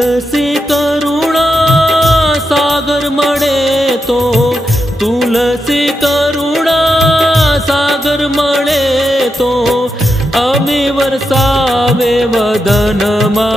તુલસી કરુણા સાગર મળે તો, તુલસી કરુણા સાગર મળે તો, અમે વરસાવે વદનમાં.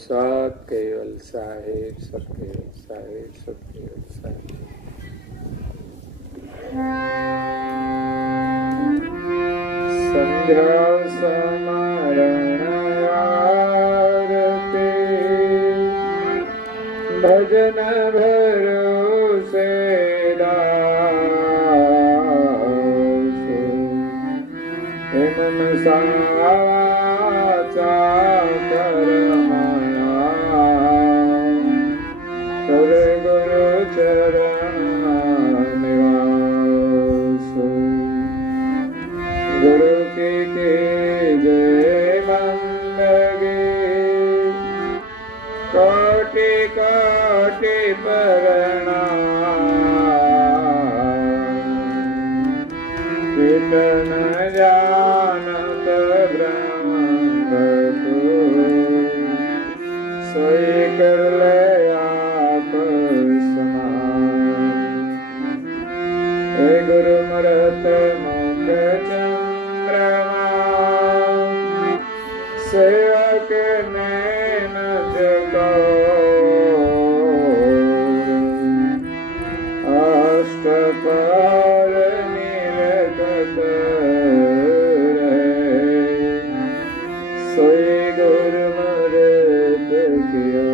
सब केवल साहेब, सब केवल साहेब, सब केवल साहेब. संध्या समरण आरती भजन भरोसे दास एमन साचा चरण निवास. गुरु की जय मंदगी कोटि कोटि प्रणाम. कीर्तन जानत ब्रह्म सोई कर ले गुरु मरत मुख चंद्रमा सेवक नैन जगो अष्टपार नीलकत सोई गुरु मरत किया.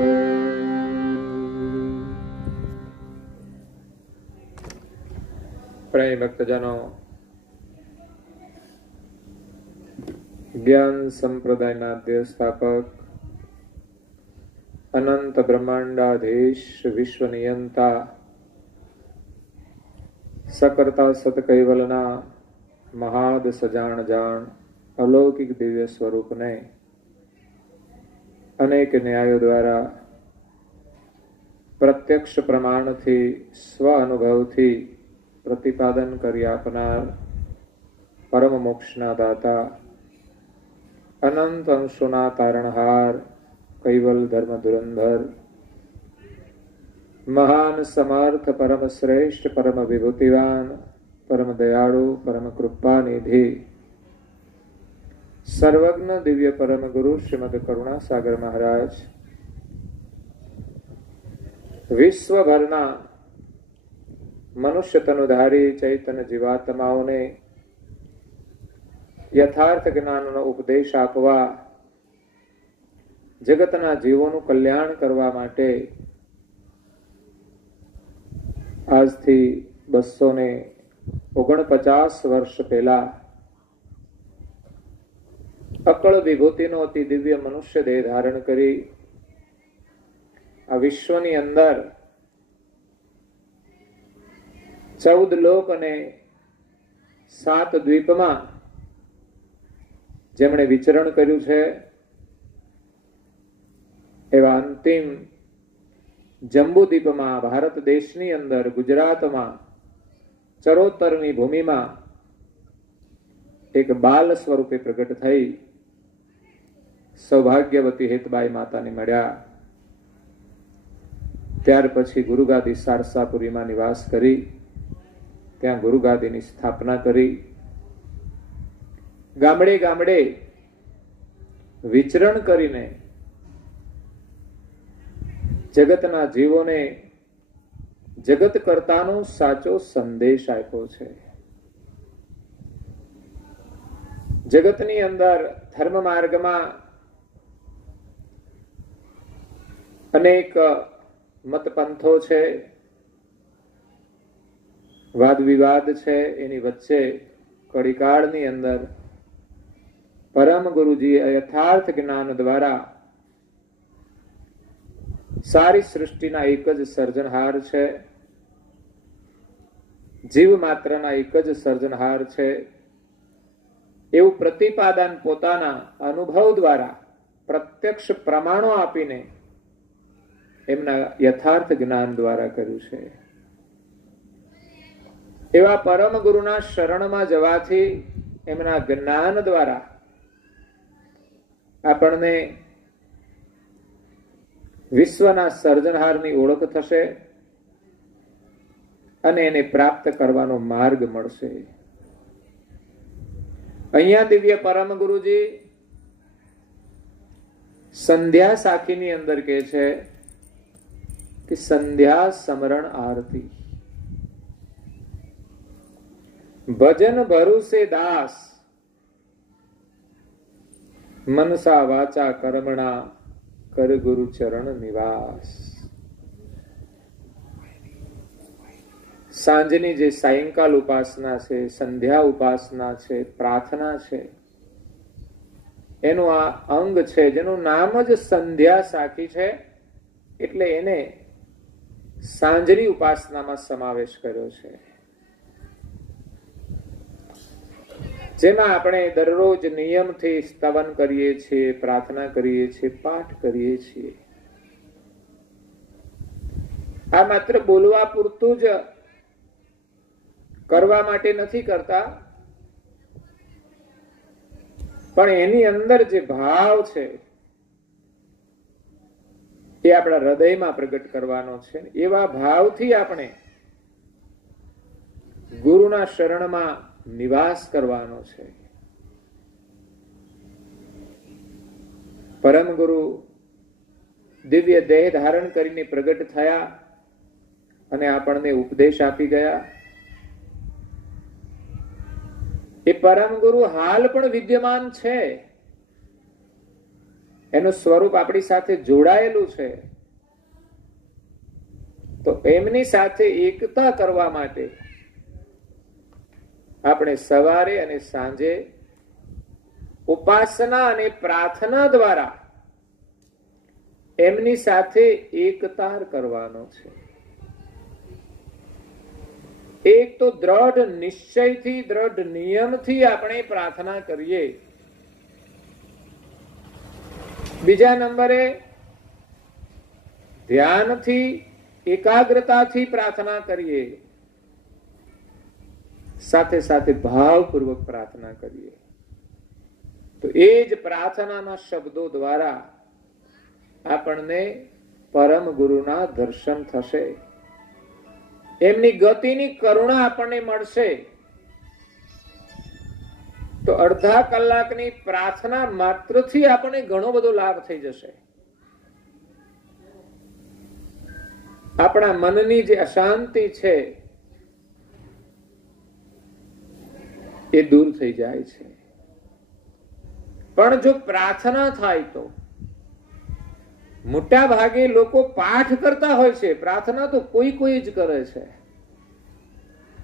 प्रेम भक्तजनों, ज्ञान संप्रदायना आद्य स्थापक अनंत ब्रह्मांडाधीश विश्व नियंता सकर्ता सत कैवलना महाद सजाण जाण अलौकिक दिव्य स्वरूप ने अनेक न्यायों द्वारा प्रत्यक्ष प्रमाण थी स्व अनुभव थी प्रतिपादन करी आपनार परम मोक्षना दाता अनंत अंशोना तारणहार कैवल धर्म धुरंधर महान समर्थ परम श्रेष्ठ परम विभूतिवान परम दयाळु परम कृपा निधि सर्वज्ञ दिव्य परम गुरु श्रीमद करुणा सागर महाराज विश्व भरना मनुष्य तनुधारी चैतन्य जीवात्माओने यथार्थ ज्ञाननो उपदेश आपवा जगतना जीवोનું कल्याण करवा माटे આજથી 249 વર્ષ પહેલા અકળ વિભૂતિનો અતિ દિવ્ય મનુષ્ય દેહ ધારણ કરી આ વિશ્વની અંદર 14 લોક અને 7 દ્વીપમાં જેમણે વિચરણ કર્યું છે એવા અંતિમ જંબુદ્વીપમાં ભારત દેશની અંદર ગુજરાતમાં ચરોતરની ભૂમિમાં એક બાલ સ્વરૂપે પ્રગટ થઈ સૌભાગ્યવતી હેતબાઈ માતાને મળ્યા. ત્યાર પછી ગુરુગાદી સારસાપુરીમાં નિવાસ કરી ત્યાં ગુરુગાદીની સ્થાપના કરી. ગામડે ગામડે વિચરણ કરીને જગતના જીવોને જગત કરતાનો સાચો સંદેશ આપ્યો છે. જગતની અંદર ધર્મ માર્ગમાં અનેક મતપંથો છે, વાદ વિવાદ છે. એની વચ્ચે કળીકાળની અંદર પરમ ગુરુજીએ યથાર્થ જ્ઞાન દ્વારા સારી સૃષ્ટિના એક જ સર્જનહાર છે, જીવ માત્રના એક જ સર્જનહાર છે, એવું પ્રતિપાદન પોતાના અનુભવ દ્વારા પ્રત્યક્ષ પ્રમાણો આપીને એમના યથાર્થ જ્ઞાન દ્વારા કર્યું છે. એવા પરમ ગુરુના શરણમાં જવાથી એમના જ્ઞાન દ્વારા આપણને વિશ્વના સર્જનહારની ઓળખ થશે અને એને પ્રાપ્ત કરવાનો માર્ગ મળશે. અહીંયા દિવ્ય પરમ ગુરુજી સંધ્યા સાખીની અંદર કહે છે કે સંધ્યા સમરણ આરતી ભજન ભરુસે દાસ મનસા વાચા કર્મણા કર ગુરુ ચરણ નિવાસ. સાંજની જે સાયંકાલ ઉપાસના છે, સંધ્યા ઉપાસના છે, પ્રાર્થના છે, એનું આ અંગ છે જેનું નામ જ સંધ્યા સાખી છે. એટલે એને સાંજની ઉપાસનામાં સમાવેશ કર્યો છે, જેમાં આપણે દરરોજ નિયમથી સ્તવન કરીએ છીએ, પ્રાર્થના કરીએ છીએ, પાઠ કરીએ છીએ. આ માત્ર બોલવા પૂરતું જ કરવા માટે નથી કરતા, પણ એની અંદર જે ભાવ છે એ આપણા હૃદયમાં પ્રગટ કરવાનો છે. એવા ભાવથી આપણે ગુરુના શરણમાં નિવાસ કરવાનો છે. પરમ ગુરુ દિવ્ય દેહ ધારણ કરીને પ્રગટ થયા અને આપણને ઉપદેશ આપી ગયા. એ પરમ ગુરુ હાલ પણ વિદ્યમાન છે, એનું સ્વરૂપ આપણી સાથે જોડાયેલું છે. તો એમની સાથે એકતા કરવા માટે આપણે સવારે અને સાંજે ઉપાસના અને પ્રાર્થના દ્વારા એમની સાથે એકતાર કરવાનો છે. એક તો દ્રઢ નિશ્ચયથી, દ્રઢ નિયમથી આપણે પ્રાર્થના કરીએ. બીજા નંબરે ધ્યાનથી, એકાગ્રતાથી પ્રાર્થના કરીએ. સાથે સાથે ભાવપૂર્વક પ્રાર્થના કરીએ. તો એ જ પ્રાર્થનાના શબ્દો દ્વારા આપણને પરમ ગુરુના દર્શન થશે, એમની ગતિની કરુણા આપણને મળશે. તો અડધા કલાકની પ્રાર્થના માત્રથી આપણને ઘણો બધો લાભ થઈ જશે. આપણા મનની જે અશાંતિ છે એ દૂર થઈ જાય છે. પણ જો પ્રાર્થના થાય તો મોટા ભાગે લોકો પાઠ કરતા હોય છે, પ્રાર્થના તો કોઈ કોઈ જ કરે છે.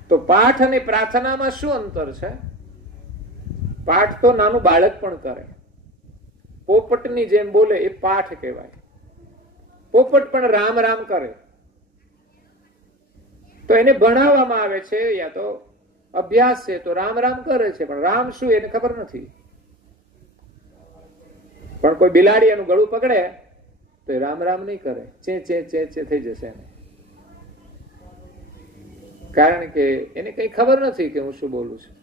તો પાઠ અને પ્રાર્થનામાં શું અંતર છે? પાઠ તો નાનું બાળક પણ કરે, પોપટની જેમ બોલે એ પાઠ કહેવાય. પોપટ પણ રામ રામ કરે તો એને ભણાવવામાં આવે છે, યા તો અભ્યાસ છે તો રામ રામ કરે છે, પણ રામ શું એને ખબર નથી. પણ કોઈ બિલાડી એનું ગળું પકડે તો એ રામ રામ નહીં કરે, ચે ચે ચે ચે થઈ જશે એને. કારણ કે એને કઈ ખબર નથી કે હું શું બોલું છું.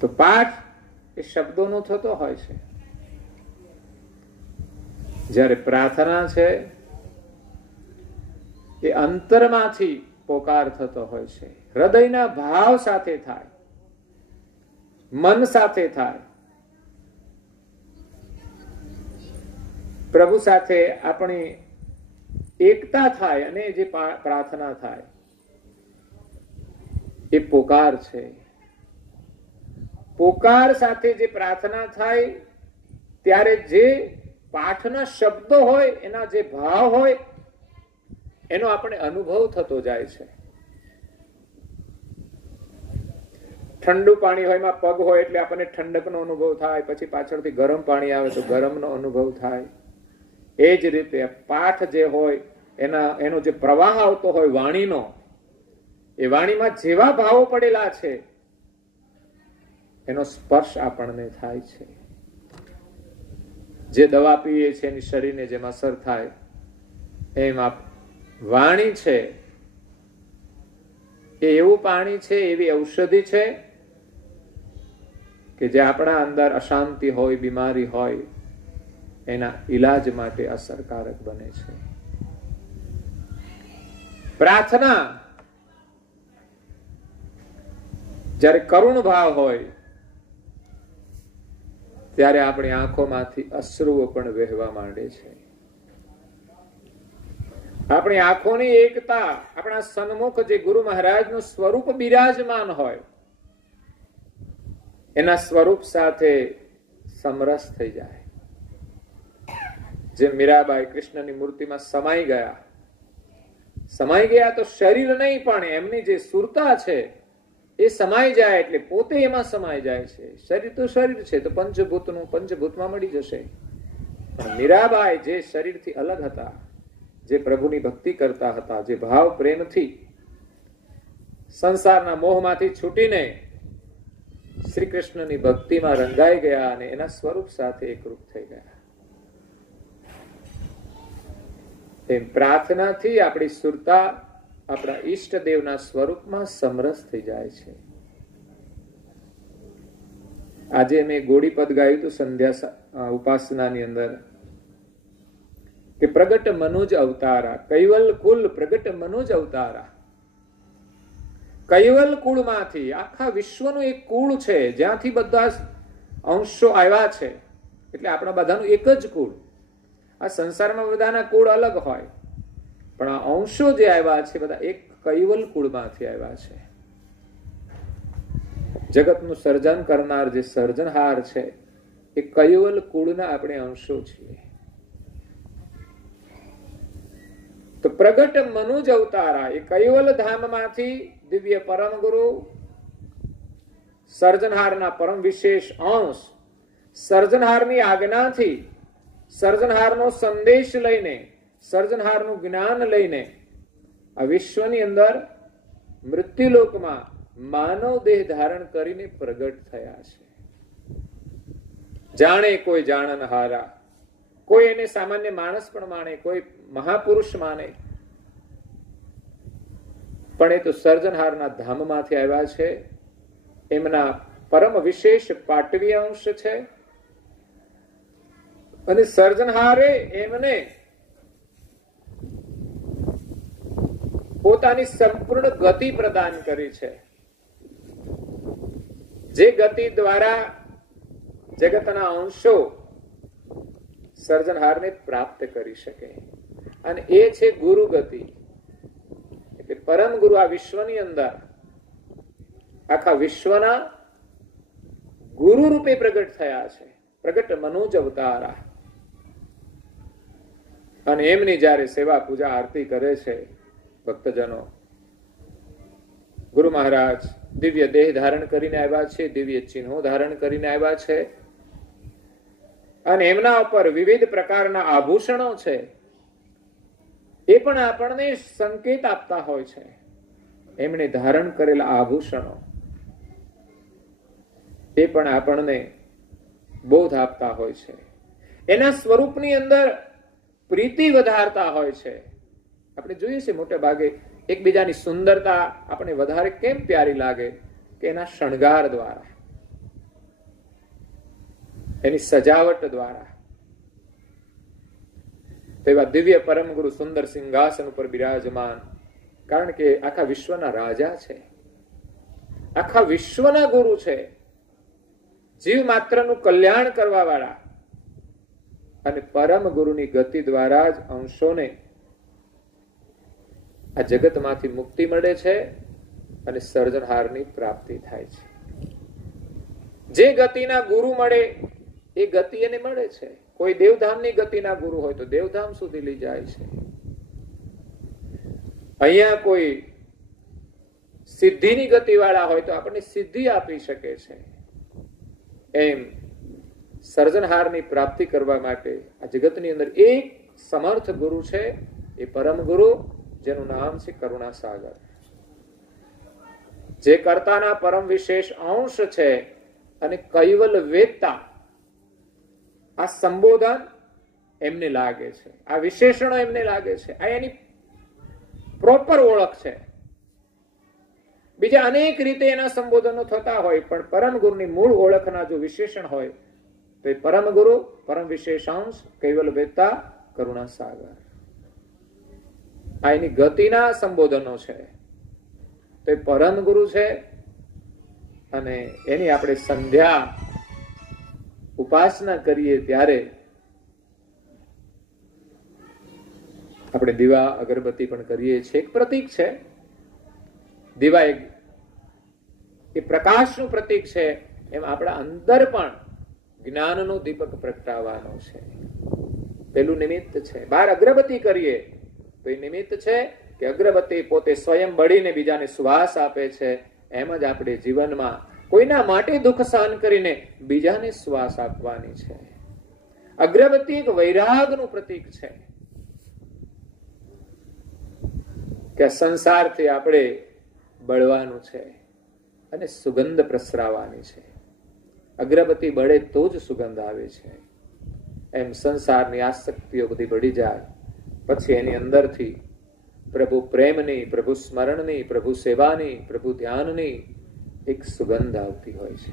તો પાઠ એ શબ્દોનો થતો હોય છે, જ્યારે પ્રાર્થના છે એ અંતરમાંથી પોકાર થતો હોય છે, હૃદયના ભાવ સાથે થાય, મન સાથે થાય. પ્રભુ સાથે આપણી એકતા થાય અને જે પ્રાર્થના થાય એ પોકાર છે. પોકાર સાથે જે પ્રાર્થના થાય ત્યારે જે પાઠના શબ્દો હોય, એના જે ભાવ હોય, એનો આપણે અનુભવ થતો જાય છે. ઠંડુ પાણી હોય, એમાં પગ હોય એટલે આપણને ઠંડકનો અનુભવ થાય, પછી પાછળથી ગરમ પાણી આવે તો ગરમનો અનુભવ થાય. એ જ રીતે પાઠ જે હોય એનો જે પ્રવાહ આવતો હોય વાણીનો, એ વાણીમાં જેવા ભાવો પડેલા છે એનો સ્પર્શ આપણને થાય છે. જે દવા પીએ છે એની શરીરને જેમ અસર થાય, એમ વાણી છે એ એવું પાણી છે, એવી ઔષધિ છે કે જે આપણા અંદર અશાંતિ હોય, બીમારી હોય, એના ઈલાજ માટે અસરકારક બને છે. પ્રાર્થના જ્યારે કરુણ ભાવ હોય ત્યારે આપણી આંખોમાંથી અશ્રુઓ પણ વહેવા માંડે છે. આપણી આંખોની એકતા, આપણા સન્મુખ જે ગુરુ મહારાજનું સ્વરૂપ બિરાજમાન હોય એના સ્વરૂપ સાથે સમરસ થઈ જાય. જે મીરાબાઈ કૃષ્ણની મૂર્તિમાં સમાઈ ગયા તો શરીર નહીં પણ એમની જે સુરતા છે એ સમાઈ જાય, એટલે પોતે એમાં સમાઈ જાય છે. શરીર તો શરીર છે, તો પંચભૂતનું પંચભૂતમાં મળી જશે. પણ મીરાબાઈ જે શરીરથી અલગ હતા, જે પ્રભુની ભક્તિ કરતા હતા, જે ભાવ પ્રેમથી સંસારના મોહમાંથી છૂટીને શ્રી કૃષ્ણની ભક્તિમાં રંગાઈ ગયા અને એના સ્વરૂપ સાથે એકરૂપ થઈ ગયા. એમ પ્રાર્થનાથી આપણી સુરતા આપણા ઈષ્ટદેવના સ્વરૂપમાં સમરસ થઈ જાય છે. આજે મેં ગોળીપદ ગાયું હતું સંધ્યા ઉપાસનાની અંદર કે પ્રગટ મનુજ અવતારા, કૈવલ કુલ પ્રગટ મનુજ અવતારા. કૈવલ કુળમાંથી આખા વિશ્વનું એક કુળ છે, જ્યાંથી બધા અંશો આવ્યા છે. એટલે આપણા બધાનું એક જ કુળ. આ સંસારમાં બધાના કુળ અલગ હોય, પણ આ અંશો જે આવ્યા છે બધા એક કૈવલ કુળમાંથી આવ્યા છે. જગતનું સર્જન કરનાર જે સર્જનહાર છે એ કૈવલ કુળના આપણે અંશો છીએ. તો પ્રગટ મનુજ અવતારા, એ કૈવલ ધામમાંથી દિવ્ય પરમ ગુરુ સર્જનહારના પરમ વિશેષ અંશ, સર્જનહારની આજ્ઞાથી, સર્જનહારનો સંદેશ લઈને, સર્જનહારનું જ્ઞાન લઈને આ વિશ્વની અંદર મૃત્યુલોકમાં માનવ દેહ ધારણ કરીને પ્રગટ થયા છે. જાણે કોઈ જાણનહારા, કોઈ એને સામાન્ય માણસ પણ માને, કોઈ મહાપુરુષ માને, પણ એ તો સર્જનહારના ધામમાંથી આવ્યા છે. એમના પરમ વિશેષ પાટવી અંશ છે. અને સર્જનહારે એમને પોતાની સંપૂર્ણ ગતિ પ્રદાન કરી છે, જે ગતિ દ્વારા જગતના અંશો સર્જનહારને પ્રાપ્ત કરી શકે. અને એ છે ગુરુ ગતિ. એટલે પરમ ગુરુ આ વિશ્વની અંદર આખા વિશ્વના ગુરુ રૂપે પ્રગટ થયા છે. પ્રગટ મનુજ અવતારા. અને એમની જયારે સેવા પૂજા આરતી કરે છે ભક્તજનો, ગુરુ મહારાજ દિવ્ય દેહ ધારણ કરીને આવ્યા છે, દિવ્ય ચિહ્નો ધારણ કરીને આવ્યા છે, અને એમના ઉપર વિવિધ પ્રકારના આભૂષણો છે. એ પણ આપણને સંકેત આપતા હોય છે. એમણે ધારણ કરેલા આભૂષણો એ પણ આપણને બોધ આપતા હોય છે. એના સ્વરૂપની અંદર પ્રીતિ વધારતા હોય છે. આપણે જોઈએ છે મોટે ભાગે એકબીજાની સુંદરતા આપણે વધારે કેમ પ્યારી લાગે કે એના શણગાર દ્વારા, એની સજાવટ દ્વારા. તો એવા દિવ્ય પરમ ગુરુ સુંદર સિંહાસન ઉપર બિરાજમાન, કારણ કે આખા વિશ્વના રાજા છે, આખા વિશ્વના ગુરુ છે, જીવ માત્રનું કલ્યાણ કરવા વાળા. અને પરમ ગુરુની ગતિ દ્વારા જ અંશોને આ જગતમાંથી મુક્તિ મળે છે અને સર્જનહારની પ્રાપ્તિ થાય છે. જે ગતિના ગુરુ મળે એ ગતિ એને મળે છે. કોઈ દેવધામની ગતિના ગુરુ હોય તો દેવધામ સુધી લઈ જાય છે. અહીંયા કોઈ સિદ્ધિની ગતિ વાળા હોય તો આપણને સિદ્ધિ આપી શકે છે. એમ સર્જનહારની પ્રાપ્તિ કરવા માટે આ જગતની અંદર એક સમર્થ ગુરુ છે, એ પરમ ગુરુ, જેનું નામ છે કરુણાસાગર. જે કર્તાના પરમ વિશેષ અંશ છે અને કૈવલ વેદતા, આ સંબોધન એમને લાગે છે, આ વિશેષણો એમને લાગે છે, આ એની પ્રોપર ઓળખ છે. બીજા અનેક રીતે એના સંબોધનો થતા હોય, પણ પરમ ગુરુની મૂળ ઓળખના જો વિશેષણ હોય તો એ પરમ ગુરુ, પરમ વિશેષાંશ, કૈવલ વેદતા, કરુણાસાગર. આ એની ગતિના સંબોધનો છે તો એ પરમ ગુરુ છે. અને એની આપણે સંધ્યા ઉપાસના કરીએ ત્યારે આપણે દીવા અગરબત્તી પણ કરીએ છીએ. એક પ્રતીક છે દીવા, એ પ્રકાશનું પ્રતીક છે. એમ આપણા અંદર પણ જ્ઞાનનો દીપક પ્રગટાવવાનો છે. પેલું નિમિત્ત છે. બહાર અગરબત્તી કરીએ તો એ નિમિત્ત છે કે અગરબત્તી પોતે સ્વયં બળીને બીજાને સુવાસ આપે છે. એમ જ આપણે જીવનમાં કોઈના માટે દુઃખ સહન કરીને બીજાને શ્વાસ આપવાની છે. અગરબત્તી એક વૈરાગનું પ્રતીક છે કે સંસારથી આપણે બળવાનું છે અને સુગંધ પ્રસરાવાની છે. અગરબત્તી બળે તો જ સુગંધ આવે છે. એમ સંસારની આસક્તિઓ બધી બળી જાય પછી એની અંદરથી પ્રભુ પ્રેમની, પ્રભુ સ્મરણની, પ્રભુ સેવાની, પ્રભુ ધ્યાનની એક સુગંધ આવતી હોય છે.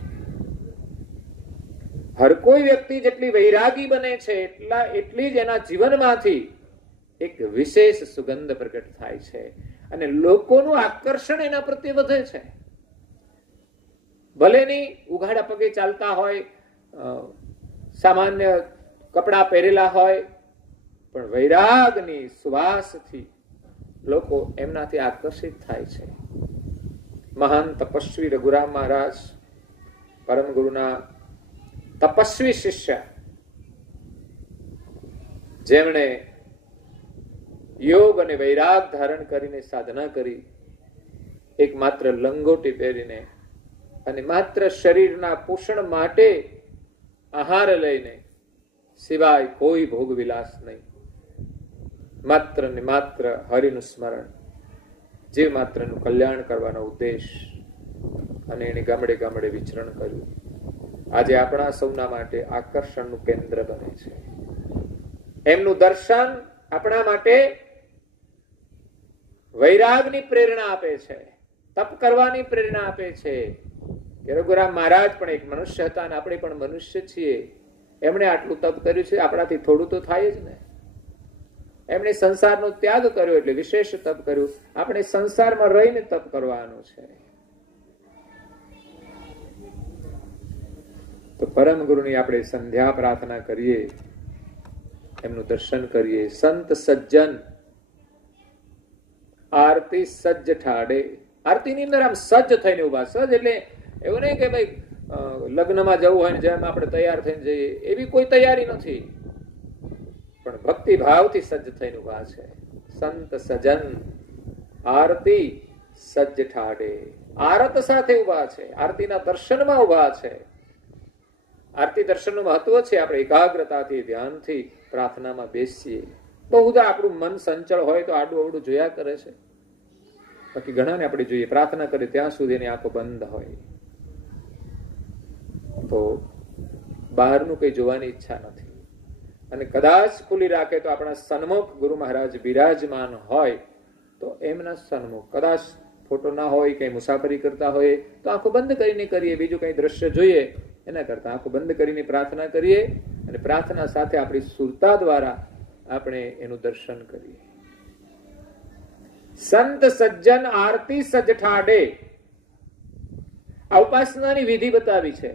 હર કોઈ વ્યક્તિ જેટલી વૈરાગી બને છે એટલી જ એના જીવનમાંથી એક વિશેષ સુગંધ પ્રગટ થાય છે અને લોકોનું આકર્ષણ એના પ્રત્યે વધે છે. ભલે નહીં ઉઘાડા પગે ચાલતા હોય, સામાન્ય કપડા પહેરેલા હોય, પણ વૈરાગની સુવાસથી લોકો એમનાથી આકર્ષિત થાય છે. મહાન તપસ્વી રઘુરામ મહારાજ, પરમ ગુરુના તપસ્વી શિષ્ય, જેમણે યોગ અને વૈરાગ ધારણ કરીને સાધના કરી, એક માત્ર લંગોટી પહેરીને અને માત્ર શરીરના પોષણ માટે આહાર લઈને, સિવાય કોઈ ભોગ વિલાસ નહીં, માત્ર ને માત્ર હરિનું સ્મરણ, જે માત્રનું કલ્યાણ કરવાનો ઉદ્દેશ, અને એને ગામડે ગામડે વિચરણ કર્યું. આજે આપણા સૌના માટે આકર્ષણનું કેન્દ્ર બને છે. એમનું દર્શન આપણા માટે વૈરાગની પ્રેરણા આપે છે, તપ કરવાની પ્રેરણા આપે છે. રઘુરામ મહારાજ પણ એક મનુષ્ય હતા અને આપણે પણ મનુષ્ય છીએ. એમણે આટલું તપ કર્યું છે, આપણાથી થોડું તો થાય જ ને. એમણે સંસારનો ત્યાગ કર્યો એટલે વિશેષ તપ કર્યું. આપણે સંસારમાં રહીને તપ કરવાનું છે. તો પરમ ગુરુની આપણે સંધ્યા પ્રાર્થના કરીએ, એમનું દર્શન કરીએ. સંત સજ્જન આરતી સજ્જ ઠાડે. આરતીની અંદર આમ સજ્જ થઈને ઉભા. સજ્જ એટલે એવું નહીં કે ભાઈ લગ્નમાં જવું હોય ને જેમ આપણે તૈયાર થઈને જઈએ, એવી કોઈ તૈયારી નથી, પણ ભક્તિ ભાવથી સજ્જ થઈને ઉભા છે. સંત સજન આરતી સજ્જ ઠાડે. આરત સાથે ઉભા છે, આરતીના દર્શનમાં ઉભા છે. આરતી દર્શનનું મહત્વ છે. આપણે એકાગ્રતાથી, ધ્યાનથી પ્રાર્થનામાં બેસીએ. બહુધા આપણું મન સંચળ હોય તો આડું અવડું જોયા કરે છે. બાકી ઘણાને આપણે જોઈએ પ્રાર્થના કરે ત્યાં સુધી એની આંખો બંધ હોય, તો બહારનું કઈ જોવાની ઈચ્છા નથી. અને કદાચ ખુલ્લી રાખે તો આપણા સન્મુખ ગુરુ મહારાજ બિરાજમાન હોય તો એમના સન્મુખ, કદાચ ફોટો ના હોય, કઈ મુસાફરી કરતા હોય તો આંખો બંધ કરીને કરીએ. બીજું કઈ દ્રશ્ય જોઈએ એના કરતા આંખો બંધ કરીને પ્રાર્થના કરીએ અને પ્રાર્થના સાથે આપણી સુરતા દ્વારા આપણે એનું દર્શન કરીએ. સંત સજ્જન આરતી સજ્જ ઠાડે. આ ઉપાસનાની વિધિ બતાવી છે.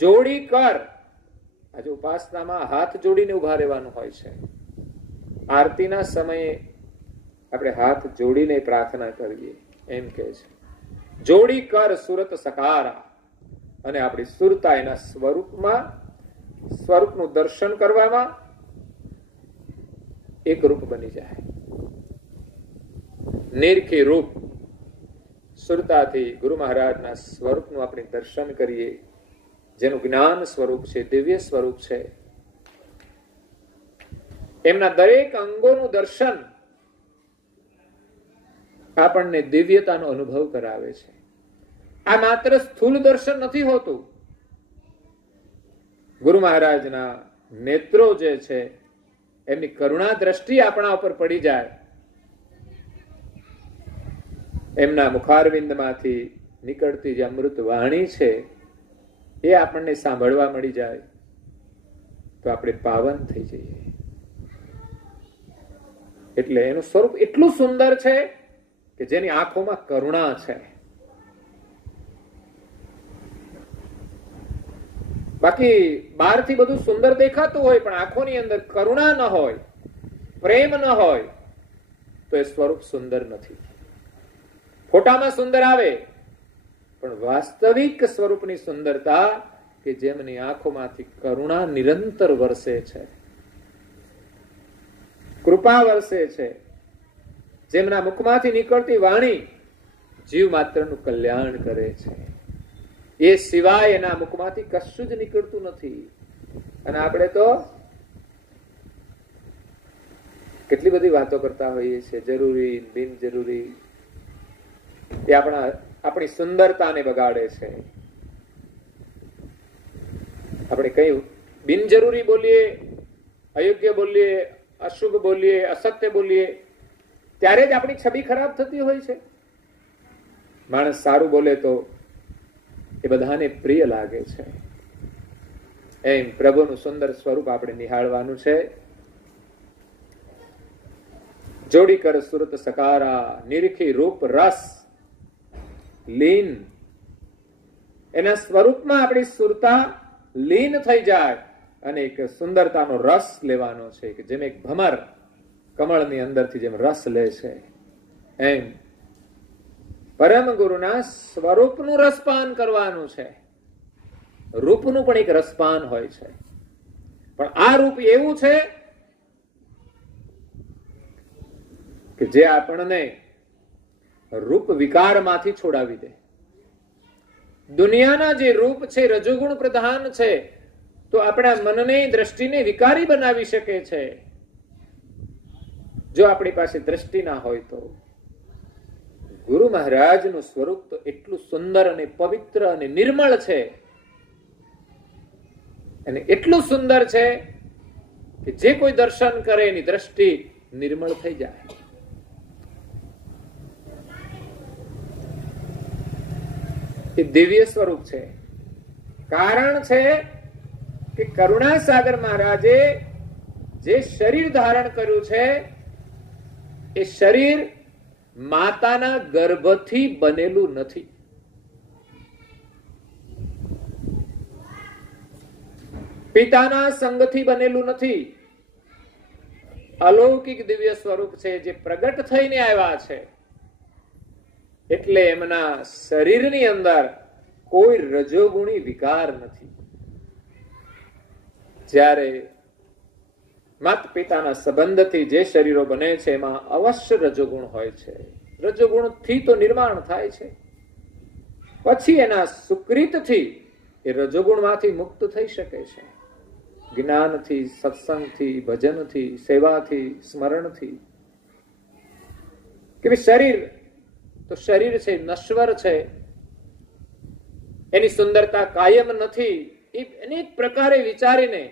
જોડી કર. આજે ઉપાસનામાં હાથ જોડીને ઉભા રહેવાનું હોય છે. આરતીના સમયે આપણે હાથ જોડીને પ્રાર્થના કરીએ એમ કે છે. જોડી કર સુરત સકારા. અને આપણી સુરતા એના સ્વરૂપમાં, સ્વરૂપનું દર્શન કરવામાં એક રૂપ બની જાય. નિરખી રૂપ સુરતાથી ગુરુ મહારાજના સ્વરૂપનું આપણે દર્શન કરીએ, જેનું જ્ઞાન સ્વરૂપ છે, દિવ્ય સ્વરૂપ છે. એમના દરેક અંગોનું દર્શન આપણને દિવ્યતાનો અનુભવ કરાવે છે. આ માત્ર સ્થૂલ દર્શન નથી હોતું. ગુરુ મહારાજના નેત્રો જે છે, એમની કરુણા દ્રષ્ટિ આપણા ઉપર પડી જાય, એમના મુખારવિંદમાંથી નીકળતી જે અમૃત વાણી છે એ આપણને સાંભળવા મળી જાય તો આપણે પાવન થઈ જઈએ. એટલે એનું સ્વરૂપ એટલું સુંદર છે કે જેની આંખોમાં કરુણા છે. બાકી બહારથી બધું સુંદર દેખાતું હોય પણ આંખોની અંદર કરુણા ન હોય, પ્રેમ ન હોય તો એ સ્વરૂપ સુંદર નથી. ફોટામાં સુંદર આવે પણ વાસ્તવિક સ્વરૂપની સુંદરતા કે જેમની આંખોમાંથી કરુણા નિરંતર વરસે છે, કૃપા વરસે છે, જેમના મુખમાંથી નીકળતી વાણી જીવ માત્રનું કલ્યાણ કરે છે, એ સિવાય એના મુખમાંથી કશું જ નીકળતું નથી. અને આપણે તો કેટલી બધી વાતો કરતા હોઈએ છીએ, જરૂરી બિનજરૂરી. એ આપણી સુંદરતાને બગાડે છે. આપણે કઈ બિનજરૂરી બોલીએ, અયોગ્ય બોલીએ, અશુભ બોલીએ, અસત્ય બોલીએ, ત્યારે જ આપણી છબી ખરાબ થતી હોય છે. માણસ સારું બોલે તો એ બધાને પ્રિય લાગે છે. એમ પ્રભુનું સુંદર સ્વરૂપ આપણે નિહાળવાનું છે. જોડી કર સુરત સકારા, નિરખી રૂપ રસ લીન. એના સ્વરૂપમાં આપણી સુરતા લીન થઈ જાય અને એક સુંદરતાનો રસ લેવાનો છે કે જેમ એક ભમર કમળની અંદરથી જેમ રસ લે છે, એમ પરમ ગુરુના સ્વરૂપનું રસપાન કરવાનું છે. રૂપનું પણ એક રસપાન હોય છે, પણ આ રૂપ એવું છે કે જે આપણને રૂપ વિકારમાંથી છોડાવી દે. દુનિયાના જે રૂપ છે રજોગુણ પ્રધાન છે, તો આપણા મનને, દ્રષ્ટિને વિકારી બનાવી શકે છે. જો આપણી પાસે દ્રષ્ટિ ના હોય તો ગુરુ મહારાજનું સ્વરૂપ તો એટલું સુંદર અને પવિત્ર અને નિર્મળ છે, અને એટલું સુંદર છે કે જે કોઈ દર્શન કરે એની દ્રષ્ટિ નિર્મળ થઈ જાય. એ દિવ્ય સ્વરૂપ છે. કારણ છે કે કરુણાસાગર મહારાજે જે શરીર ધારણ કર્યું છે એ શરીર માતાના ગર્ભથી બનેલું નથી. પિતાના સંગથી બનેલું નથી. અલૌકિક દિવ્ય સ્વરૂપ છે જે પ્રગટ થઈને આવ્યા છે. એટલે એમના શરીરની અંદર કોઈ રજોગુણી વિકાર નથી. જ્યારે માતા પિતાના સંબંધથી જે શરીરો બને છે એમાં અવશ્ય રજોગુણ હોય છે. રજોગુણથી તો નિર્માણ થાય છે, પછી એના સુકૃતથી એ રજોગુણમાંથી મુક્ત થઈ શકે છે. જ્ઞાનથી, સત્સંગથી, ભજનથી, સેવાથી, સ્મરણથી. કે શરીર તો શરીર છે, નશ્વર છે, એની સુંદરતા કાયમ નથી. એ અનેક પ્રકારે વિચારીને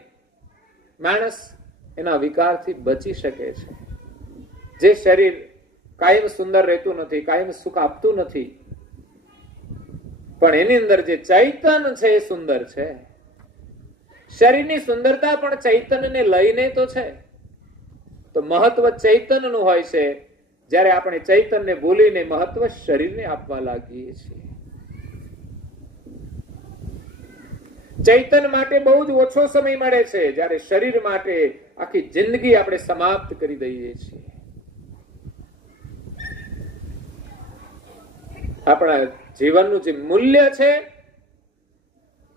માણસ એના વિકારથી બચી શકે છે. જે શરીર કાયમ સુંદર રહેતું નથી, કાયમ સુખ આપતું નથી, પણ એની અંદર જે ચૈતન છે એ સુંદર છે. શરીરની સુંદરતા પણ ચૈતન્યને લઈને તો છે. તો મહત્વ ચૈતન્યનું હોય છે. જ્યારે આપણે ચૈતન્યને ભૂલીને મહત્વ શરીરને આપવા લાગીએ છીએ. ચૈતન માટે બહુ જ ઓછો સમય મળે છે, જ્યારે શરીર માટે આખી જિંદગી આપણે સમાપ્ત કરી દઈએ છીએ. આપણા જીવનનું જે મૂલ્ય છે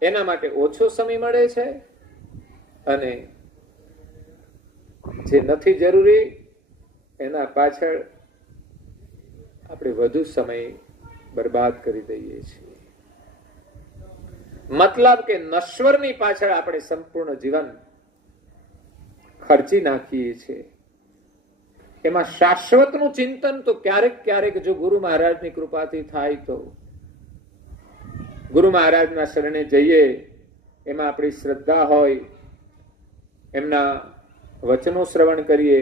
એના માટે ઓછો સમય મળે છે, અને જે નથી જરૂરી એના પાછળ આપણે વધુ સમય બરબાદ કરી દઈએ છીએ. મતલબ કે નશ્વરની પાછળ આપણે સંપૂર્ણ જીવન ખર્ચી નાખીએ છીએ. એમાં શાશ્વતનું ચિંતન તો ક્યારેક ક્યારેક જો ગુરુ મહારાજની કૃપાથી થાય તો ગુરુ મહારાજના શરણે જઈએ, એમાં આપણી શ્રદ્ધા હોય, એમના વચનો શ્રવણ કરીએ,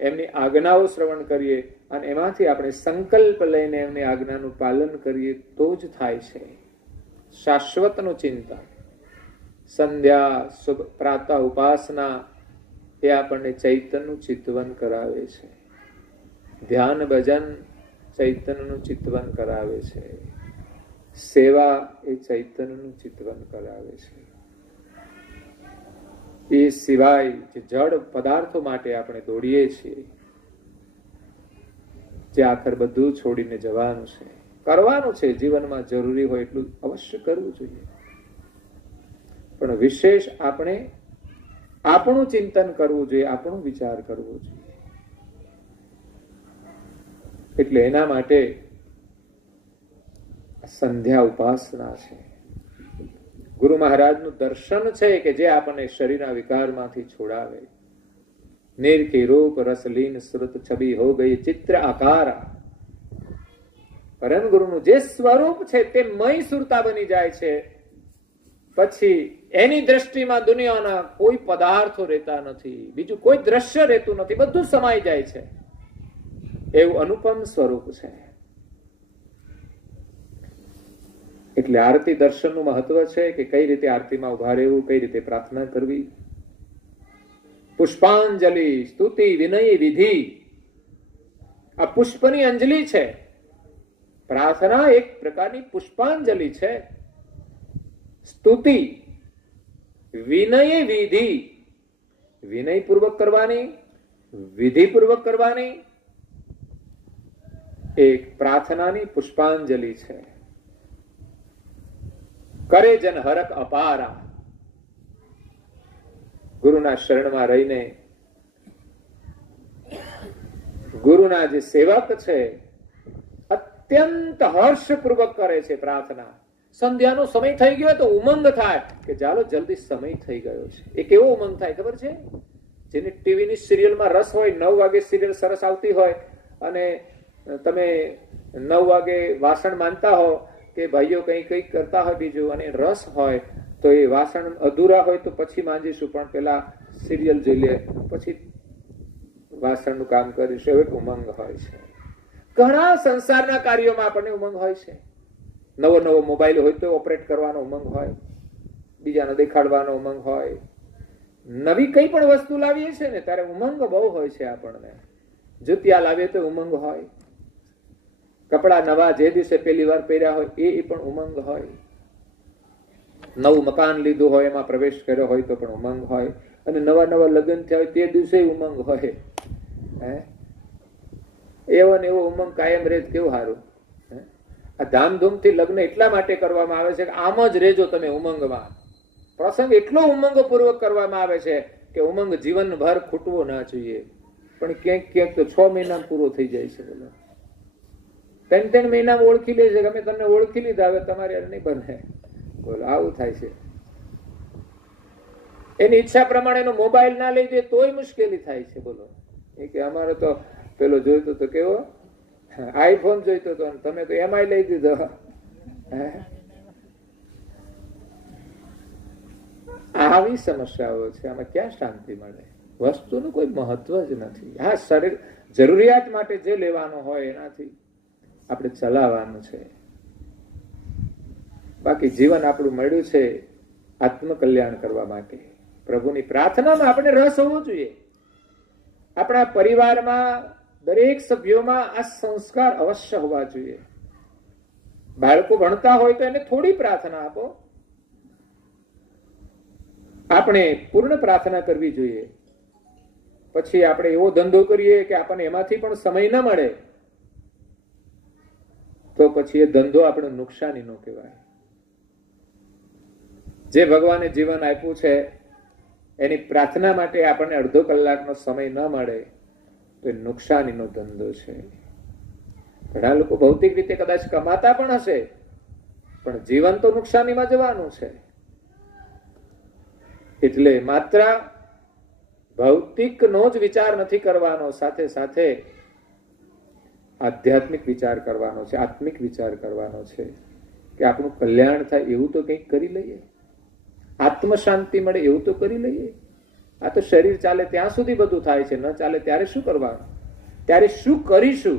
એમની આજ્ઞાઓ શ્રવણ કરીએ, અને એમાંથી આપણે સંકલ્પ લઈને એમની આજ્ઞાનું પાલન કરીએ તો જ થાય છે શાશ્વતનું ચિંતન. સંધ્યા, શુભ પ્રાતઃ ઉપાસના એ આપણને ચૈતન્યનું ચિંતવન કરાવે છે. ધ્યાન ભજન ચૈતન્યનું ચિંતવન કરાવે છે. સેવા એ ચૈતન્યનું ચિંતવન કરાવે છે. એ સિવાય જે જડ પદાર્થો માટે આપણે દોડીએ છીએ, જે આખર બધું છોડીને જવાનું છે, કરવાનું છે, જીવનમાં જરૂરી હોય એટલું અવશ્ય કરવું જોઈએ, પણ વિશેષ આપણે આપણું ચિંતન કરવું જોઈએ, આપણો વિચાર કરવો જોઈએ. એટલે એના માટે સંધ્યા ઉપાસના છે. ગુરુ મહારાજનું દર્શન છે કે જે આપણને શરીરના વિકારમાંથી છોડાવે. નિરખી રૂપ રસલીન સુરત છબી હો ગઈ ચિત્ર આકારા. પરમ ગુરુનું જે સ્વરૂપ છે તે મય સુરતા બની જાય છે. પછી એની દ્રષ્ટિમાં દુનિયાના કોઈ પદાર્થો રહેતા નથી, બીજું કોઈ દ્રશ્ય રહેતું નથી, બધું સમાઈ જાય છે. એવું અનુપમ સ્વરૂપ છે. એટલે આરતી દર્શનનું મહત્વ છે કે કઈ રીતે આરતીમાં ઉભા રહેવું, કઈ રીતે પ્રાર્થના કરવી. પુષ્પાંજલિ, સ્તુતિ, વિનય, વિધિ, આ પુષ્પની અંજલિ છે. પ્રાર્થના એક પ્રકારની પુષ્પાંજલિ છે. સ્તુતિ, વિનય, વિધિ, વિનયપૂર્વક કરવાની, વિધિપૂર્વક કરવાની, એક પ્રાર્થનાની પુષ્પાંજલિ છે. કરે જન હરક અપારા. ગુરુના શરણમાં રહીને ગુરુના જે સેવક છે અત્યંત હર્ષપૂર્વક કરે છે પ્રાર્થના. સંધ્યાનો સમય થઈ ગયો તો ઉમંગ થાય કે ચાલો જલ્દી સમય થઈ ગયો છે. એ કેવો ઉમંગ થાય ખબર છે? જેની ટીવીની સિરિયલમાં રસ હોય, 9 વાગે સિરિયલ સરસ આવતી હોય અને તમે 9 વાગે વાસણ માનતા હો કે ભાઈઓ કઈ કરતા હોય બીજું, અને રસ હોય તો એ વાસણ અધૂરા હોય તો પછી માંજીશું, પણ પેલા સિરિયલ જોઈ લે પછી વાસણનું કામ કરીશું. એવો ઉમંગ હોય છે. ઘણા સંસારના કાર્યોમાં આપણને ઉમંગ હોય છે. નવો મોબાઈલ હોય તો ઓપરેટ કરવાનો ઉમંગ હોય, બીજાને દેખાડવાનો ઉમંગ હોય. નવી કઈ પણ વસ્તુ લાવીએ છીએ ને ત્યારે ઉમંગ બહુ હોય છે આપણને. જુતિયા લાવીએ તો ઉમંગ હોય, કપડા નવા જે દિવસે પહેલી વાર પહેર્યા હોય એ પણ ઉમંગ હોય, નવું મકાન લીધું હોય એમાં પ્રવેશ કર્યો હોય તો પણ ઉમંગ હોય, અને નવા લગ્ન થયા હોય તે દિવસે ઉમંગ હોય. એવો ને એવો ઉમંગ કાયમ રહે કેવું સારું. આ ધામધૂમથી લગ્ન એટલા માટે કરવામાં આવે છે કે આમ જ રહેજો તમે ઉમંગમાં. પ્રસંગ એટલો ઉમંગ પૂર્વક કરવામાં આવે છે કે ઉમંગ જીવનભર ખૂટવો ના જોઈએ, પણ ક્યાંક તો 6 મહિનામાં પૂરો થઈ જાય છે. બોલો 3 મહિનામાં ઓળખી લે છે કે અમે તમને ઓળખી લીધા, હવે તમારે નહીં બને. બોલો આવું થાય છે. એની ઈચ્છા પ્રમાણેનો મોબાઈલ ના લઈ દે તોય મુશ્કેલી થાય છે. બોલો એ કે અમારે તો પેલો જોઈતો તો કેવો આઈફોન જોઈતો હતો, તમે તો એમાંય લઈ દીધો. આવી સમસ્યાઓ છે. આમાં ક્યાં શાંતિ મળે? વસ્તુનું કોઈ મહત્વ જ નથી. હા, શરીર જરૂરિયાત માટે જે લેવાનો હોય એનાથી આપણે ચલાવવાનું છે. બાકી જીવન આપણું મળ્યું છે આત્મકલ્યાણ કરવા માટે. પ્રભુની પ્રાર્થનામાં આપણે રસ હોવો જોઈએ. આપણા પરિવારમાં દરેક સભ્યોમાં આ સંસ્કાર અવશ્ય હોવા જોઈએ. બાળકો ભણતા હોય તો એને થોડી પ્રાર્થના આપો. આપણે પૂર્ણ પ્રાર્થના કરવી જોઈએ. પછી આપણે એવો ધંધો કરીએ કે આપણને એમાંથી પણ સમય ન મળે તો પછી એ ધંધો આપણે નુકસાની નો કહેવાય. જે ભગવાને જીવન આપ્યું છે એની પ્રાર્થના માટે આપણને અડધો કલાકનો સમય ન મળે તો એ નુકસાનીનો ધંધો છે. ઘણા લોકો ભૌતિક રીતે કદાચ કમાતા પણ હશે, પણ જીવન તો નુકસાનીમાં જવાનું છે. એટલે માત્ર ભૌતિકનો જ વિચાર નથી કરવાનો, સાથે સાથે આધ્યાત્મિક વિચાર કરવાનો છે, આત્મિક વિચાર કરવાનો છે કે આપણું કલ્યાણ થાય એવું તો કંઈક કરી લઈએ, આત્મ શાંતિ મળે એવું તો કરી લઈએ. આ તો શરીર ચાલે ત્યાં સુધી બધું થાય છે, ન ચાલે ત્યારે શું કરવાનું, ત્યારે શું કરીશું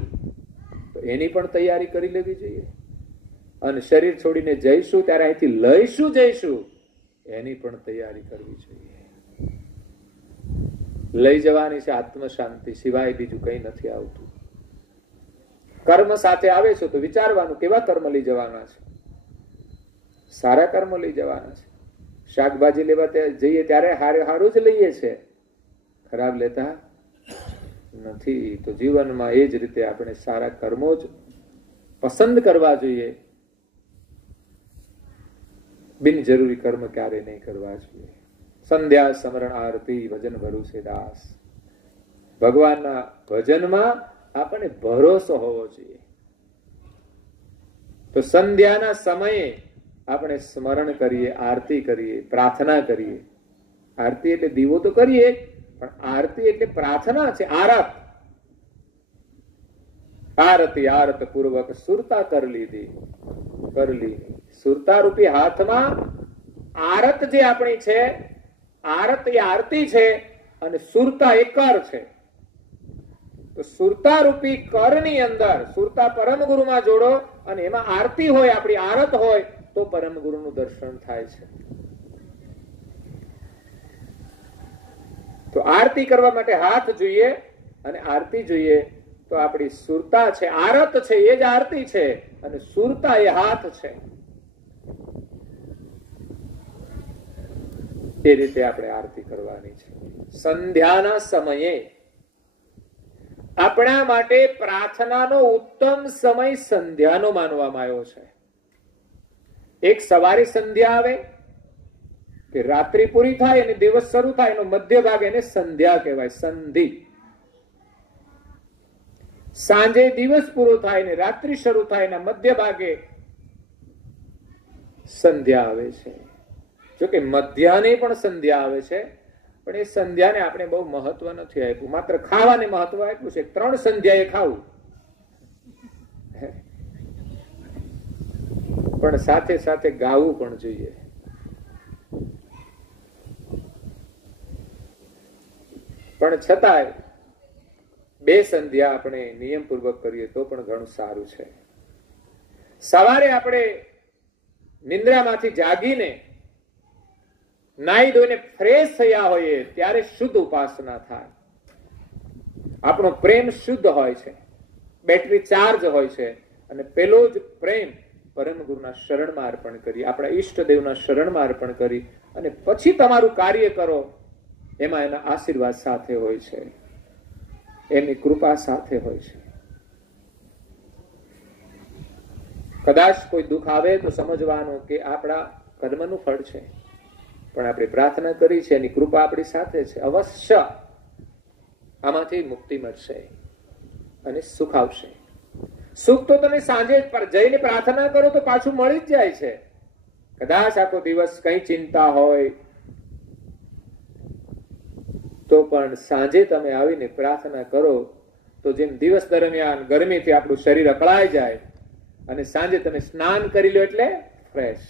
એની પણ તૈયારી કરી લેવી જોઈએ. અને શરીર છોડીને જઈશું ત્યારે અહીંથી લઈશું જઈશું એની પણ તૈયારી કરવી જોઈએ. લઈ જવાની છે આત્મ શાંતિ સિવાય બીજું કઈ નથી આવતું. કર્મ સાથે આવે છે તો વિચારવાનું કેવા કર્મ લઈ જવાના છે. સારા કર્મ લઈ જવાના છે. શાકભાજી લેવા જઈએ ત્યારે હારું જ લઈએ છે, ખરાબ લેતા નથી. તો જીવનમાં એ જ રીતે આપણે સારા કર્મો જ પસંદ કરવા જોઈએ, બિનજરૂરી કર્મ ક્યારે નહીં કરવા જોઈએ. સંધ્યા સ્મરણ આરતી ભજન ભરોસે દાસ. ભગવાનના ભજનમાં આપણને ભરોસો હોવો જોઈએ. તો સંધ્યાના સમયે આપણે સ્મરણ કરીએ, આરતી કરીએ, પ્રાર્થના કરીએ. આરતી એટલે દીવો તો કરીએ, પણ આરતી એટલે પ્રાર્થના છે. આરત આરતી આરત પૂર્વક સુરતા કરી લીધી. સુરતા રૂપી હાથમાં આરત જે આપણી છે, આરત એ આરતી છે અને સુરતા એ કર છે. તો સુરતા રૂપી કરની અંદર સુરતા પરમ ગુરુમાં જોડો અને એમાં આરતી હોય, આપણી આરત હોય તો પરમ ગુરુનું દર્શન થાય છે. તો આરતી કરવા માટે હાથ જોઈએ અને આરતી જોઈએ તો આપણી સુરતા છે, આરત છે એ જ આરતી છે અને સુરતા એ હાથ છે. એ રીતે આપણે આરતી કરવાની છે. સંધ્યાના સમયે આપણા માટે પ્રાર્થનાનો ઉત્તમ સમય સંધ્યાનો માનવામાં આવ્યો છે. એક સવારે સંધ્યા આવે કે રાત્રિ પૂરી થાય અને દિવસ શરૂ થાય એનો મધ્ય ભાગ એને સંધ્યા કહેવાય, સંધિ. સાંજે દિવસ પૂરો થાય ને રાત્રિ શરૂ થાય એના મધ્ય ભાગે સંધ્યા આવે છે. જોકે મધ્યાહને પણ સંધ્યા આવે છે, પણ એ સંધ્યાને આપણે બહુ મહત્વ નથી આપ્યું, માત્ર ખાવાને મહત્વ આપ્યું છે. 3 સંધ્યાએ ખાવું, પણ સાથે સાથે ગાવું પણ જોઈએ. પણ છતાંય 2 સંધ્યા આપણે નિયમપૂર્વક કરીએ તો પણ ઘણું સારું છે. સવારે આપણે નિંદ્રામાંથી જાગીને નાઈ ધોઈને ફ્રેશ થયા હોઈએ ત્યારે શુદ્ધ ઉપાસના થાય. આપણો પ્રેમ શુદ્ધ હોય છે, બેટરી ચાર્જ હોય છે અને પેલો જ પ્રેમ પરમ ગુરુના શરણમાં અર્પણ કરી, આપણા ઈષ્ટદેવના શરણમાં અર્પણ કરી અને પછી તમારું કાર્ય કરો. એમાં એના આશીર્વાદ સાથે હોય છે, એમની કૃપા સાથે હોય છે. કદાચ કોઈ દુઃખ આવે તો સમજવાનું કે આપણા કર્મનું ફળ છે, પણ આપણે પ્રાર્થના કરી છે, એની કૃપા આપણી સાથે છે. અવશ્ય આમાંથી મુક્તિ મળશે અને સુખ આવશે. સુખ તો તમે સાંજે જઈને પ્રાર્થના કરો તો પાછું મળી જ જાય છે. કદાચ આખો દિવસ કઈ ચિંતા હોય તો પણ સાંજે તમે આવીને પ્રાર્થના કરો તો જેમ દિવસ દરમિયાન ગરમીથી આપણું શરીર અકળાઈ જાય અને સાંજે તમે સ્નાન કરી લો એટલે ફ્રેશ,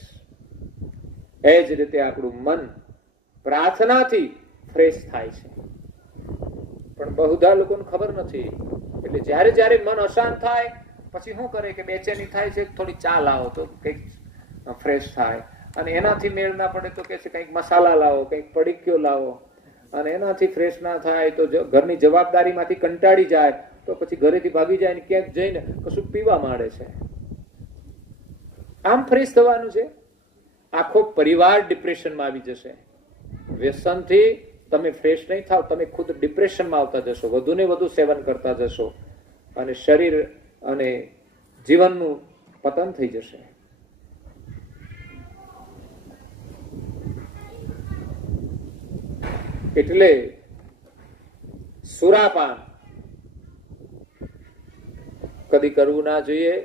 એ જ રીતે આપણું મન પ્રાર્થનાથી ફ્રેશ થાય છે. પણ બહુધા લોકોને ખબર નથી, એટલે જ્યારે જ્યારે મન અશાંત થાય પછી શું કરે કે બેચેની થાય છે, થોડી ચા લાવો તો કંઈક ફ્રેશ થાય, અને એનાથી મેળ ના પડે તો કે છે કંઈક મસાલા લાવો, કંઈક પડીક્યો લાવો, અને એનાથી ફ્રેશ ના થાય તો ઘરની જવાબદારીમાંથી કંટાળી જાય તો પછી ઘરેથી ભાગી જાય ને ક્યાંક જઈને કશું પીવા માંડે છે. આમ ફ્રેશ થવાનું છે? આખો પરિવાર ડિપ્રેશનમાં આવી જશે. વ્યસનથી તમે ફ્રેશ નહીં થાવ, તમે ખુદ ડિપ્રેશનમાં આવતા જશો, વધુ ને વધુ સેવન કરતા જશો અને શરીર અને જીવનનું પતન થઈ જશે. એટલે સુરાપાન કદી કરવું ના જોઈએ.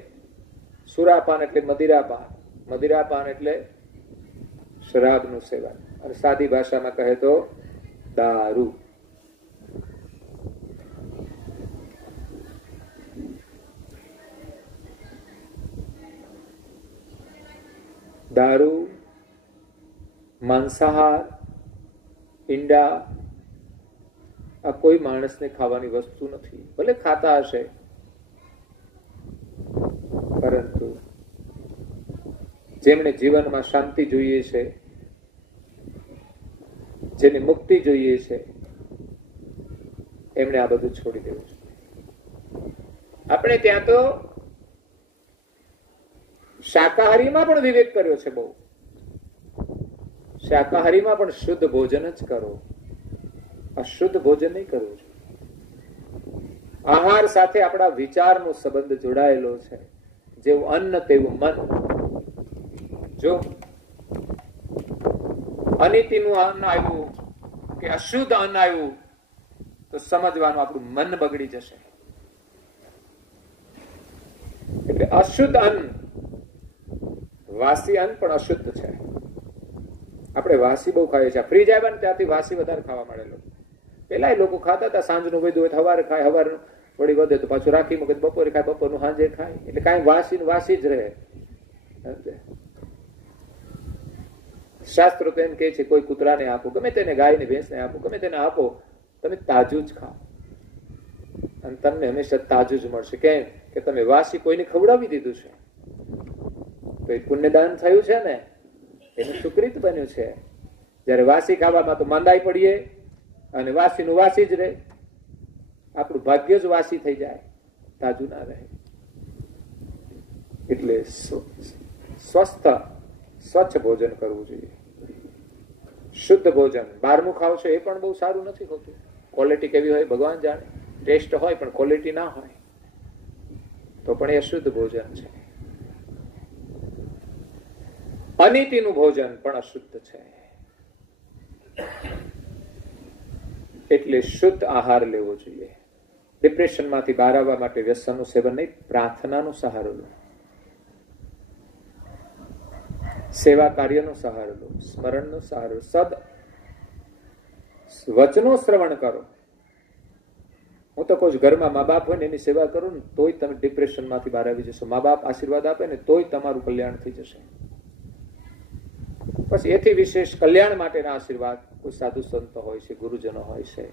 સુરાપાન એટલે મદિરાપાન, મદિરાપાન એટલે શરાબનું સેવન, અને સાદી ભાષામાં કહે તો દારૂ. દારૂ, માંસાહાર, ઈંડા આ કોઈ માણસને ખાવાની વસ્તુ નથી. ભલે ખાતા હશે, પરંતુ જેમણે જીવનમાં શાંતિ જોઈએ છે, જેને મુક્તિ જોઈએ છે, એમણે આ બધું છોડી દેવું છે. આપણે ત્યાં તો શાકાહારીમાં પણ વિવેક કર્યો છે બહુ. શાકાહારીમાં પણ શુદ્ધ ભોજન જ કરો, અશુદ્ધ ભોજન નહીં કરવું છે. આહાર સાથે આપણા વિચારનો સંબંધ જોડાયેલો છે. જેવું અન્ન તેવું મન. જો અનિતિનું અન્ન આવ્યું કે અશુદ્ધ અન્ન આવ્યું તો સમજવાનું આપણું મન બગડી જશે. એટલે અશુદ્ધ અન્ન, વાસી અન્ન પણ અશુદ્ધ છે. આપણે વાસી બહુ ખાઈએ છીએ. ફ્રીજ આવ્યા ને ત્યાંથી વાસી વધારે ખાવા મળેલો. પેલા લોકો ખાતા હતા, સાંજનું વધ્યું હોય સવારે ખાય, સવારનું વળી વધે તો પાછું રાખી મૂકે, બપોરે ખાય, બપોરનું સાંજે ખાય. એટલે કાંઈ વાસી ને વાસી જ રહે. શાસ્ત્રો તો એમ કે છે કોઈ કૂતરાને આપો, ગમે તેને ગાયને ભેંસને આપો, ગમે તેને આપો, તમે તાજું જ ખાઓ અને તમને હંમેશા તાજું જ મળશે. કેમ કે તમે વાસી કોઈને ખવડાવી દીધું છે તો એ પુણ્યદાન થયું છે ને, એનું સુકૃત બન્યું છે. જયારે વાસી ખાવામાં તો માંદાઈ પડીએ અને વાસીનું વાસી જ રહે. આપણું ભાગ્ય જ વાસી થઈ જાય, તાજું ના રહે. એટલે સ્વચ્છ ભોજન કરવું જોઈએ, શુદ્ધ ભોજન. બહારનું ખાવ છો એ પણ બહુ સારું નથી હોતું. ક્વોલિટી કેવી હોય ભગવાન જાણે. ટેસ્ટ હોય પણ ક્વોલિટી ના હોય તો પણ એ અશુદ્ધ ભોજન છે. અનિતિનું ભોજન પણ અશુદ્ધ છે. એટલે શુદ્ધ આહાર લેવો જોઈએ. ડિપ્રેશનમાંથી બહાર આવવા માટે વ્યસનનું સેવન નહીં, પ્રાર્થનાનો સહારો લો, સેવા કાર્યનો સહારો લો, સ્મરણનો સહારો, સદ વચનો શ્રવણ કરો. હું તો કહું છું ઘરમાં મા બાપ હોય ને એની સેવા કરો ને તોય તમે ડિપ્રેશનમાંથી બહાર આવી જશો. મા બાપ આશીર્વાદ આપે ને તોય તમારું કલ્યાણ થઈ જશે. પછી એથી વિશેષ કલ્યાણ માટેના આશીર્વાદ કોઈ સાધુ સંત હોય છે, ગુરુજનો હોય છે.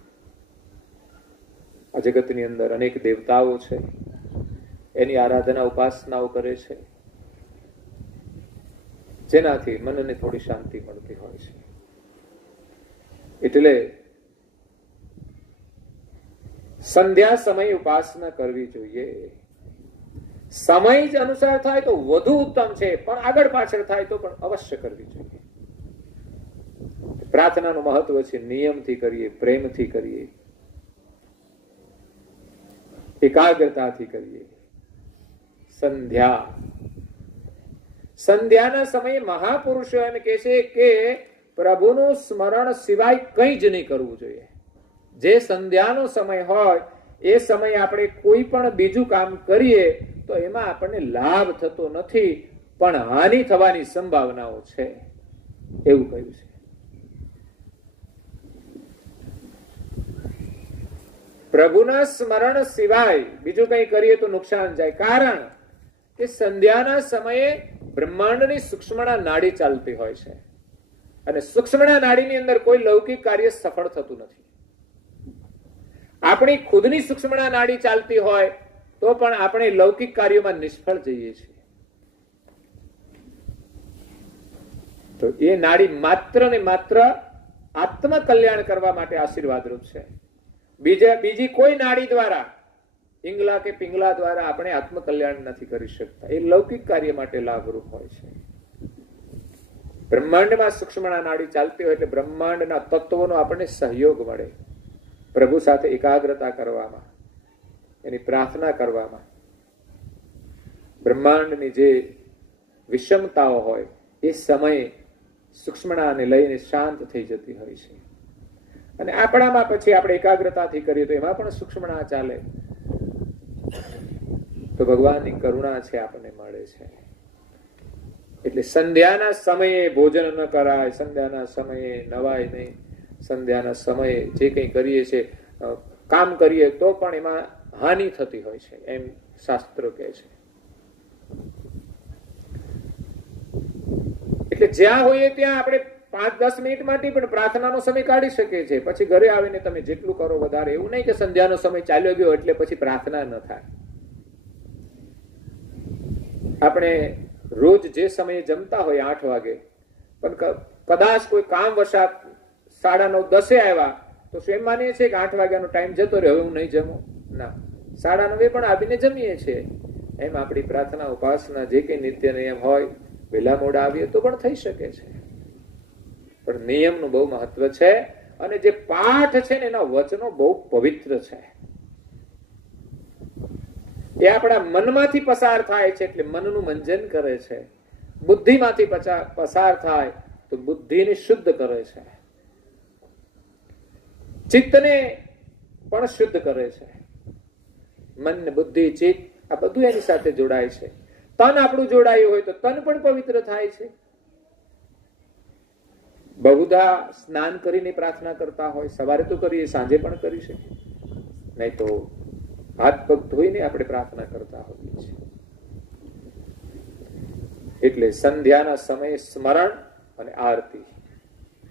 આ જગતની અંદર અનેક દેવતાઓ છે, એની આરાધના ઉપાસનાઓ કરે છે, જેનાથી મનને થોડી શાંતિ મળતી હોય છે. એટલે સંધ્યા સમય ઉપાસના કરવી જોઈએ. સમય જ અનુસાર થાય તો વધુ ઉત્તમ છે, પણ આગળ પાછળ થાય તો પણ અવશ્ય કરવી જોઈએ. પ્રાર્થનાનું મહત્વ છે નિયમથી કરીએ, પ્રેમથી કરીએ, એકાગ્રતાથી કરીએ. સંધ્યાના સમયે મહાપુરુષો એમ કહે છે કે પ્રભુનું સ્મરણ સિવાય કંઈ જ નહીં કરવું જોઈએ. જે સંધ્યાનો સમય હોય એ સમયે આપણે કોઈ પણ બીજું કામ કરીએ તો એમાં આપણને લાભ થતો નથી, પણ હાનિ થવાની સંભાવનાઓ છે, એવું કહ્યું છે. પ્રભુના સ્મરણ સિવાય બીજું કંઈ કરીએ તો નુકસાન જાય. કારણ કે સંધ્યાના સમયે બ્રહ્માંડની સૂક્ષ્મણા નાડી ચાલતી હોય છે, અને સૂક્ષ્મણા નાડીની અંદર કોઈ લૌકિક કાર્ય સફળ થતું નથી. આપણી ખુદની સૂક્ષ્મણા નાડી ચાલતી હોય તો પણ આપણે લૌકિક કાર્યોમાં નિષ્ફળ જઈએ છીએ. તો એ નાડી માત્ર ને માત્ર આત્મકલ્યાણ કરવા માટે આશીર્વાદરૂપ છે. બીજી કોઈ નાડી દ્વારા, પિંગલા કે પિંગલા દ્વારા આપણે આત્મકલ્યાણ નથી કરી શકતા. એ લૌકિક કાર્ય માટે લાભરૂપ હોય છે. બ્રહ્માંડમાં સૂક્ષ્મણા નાડી ચાલતી હોય એટલે બ્રહ્માંડના તત્વોનો આપણને સહયોગ મળે. પ્રભુ સાથે એકાગ્રતા કરવામાં, એની પ્રાર્થના કરવામાં, બ્રહ્માંડની જે વિષમતાઓ હોય એ સમયે સૂક્ષ્મણાને લઈને શાંત થઈ જતી હોય છે. અને આપણામાં પછી આપણે એકાગ્રતાથી કરીએ તો એમાં પણ સૂક્ષ્મણા ચાલે, તો ભગવાનની કરુણા છે આપણને મળે છે. એટલે સંધ્યાના સમયે ભોજન ન કરાય, સંધ્યાના સમયે નવાય નહીં, સંધ્યાના સમયે જે કંઈ કરીએ છીએ કામ કરીએ તો પણ એમાં હાનિ થતી હોય છે, એમ શાસ્ત્રો કહે છે. એટલે જ્યાં હોઈએ ત્યાં આપણે 5-10 મિનિટ માટે પણ પ્રાર્થનાનો સમય કાઢી શકીએ છીએ. પછી ઘરે આવીને તમે જેટલું કરો વધારે. એવું નહીં કે સંધ્યાનો સમય ચાલ્યો ગયો એટલે પછી પ્રાર્થના ન થાય. આપણે રોજ જે સમયે જમતા હોય 8 વાગે, પણ કદાચ કોઈ કામ વશાત 9:30 આવ્યા તો શું એમ માનીએ છીએ કે 8 વાગ્યાનો ટાઈમ જતો રહ્યો, હવે હું નહીં જમું? ના, 9:30 પણ આવીને જમીએ છીએ. એમ આપણી પ્રાર્થના ઉપાસના જે કઈ નિત્ય નિયમ હોય, વહેલા મોડા આવીએ તો પણ થઈ શકે છે. પણ નિયમનું બહુ મહત્વ છે. અને જે પાઠ છે ને એના વચનો બહુ પવિત્ર છે. એ આપણા મનમાંથી પસાર થાય છે એટલે મનનું મંજન કરે છે. બુદ્ધિમાંથી પસાર થાય તો બુદ્ધિને શુદ્ધ કરે છે. ચિત્તને પણ શુદ્ધ કરે છે. મન, બુદ્ધિ, ચિત્ત આ બધું એની સાથે જોડાય છે. તન આપણું જોડાયું હોય તો તન પણ પવિત્ર થાય છે. બહુધા સ્નાન કરીને પ્રાર્થના કરતા હોય, સવારે તો કરીએ, સાંજે પણ કરી શકીએ, નહીં તો હાથ પગ ધોઈને આપણે પ્રાર્થના કરતા હોઈએ છીએ. એટલે સંધ્યાના સમયે સ્મરણ અને આરતી,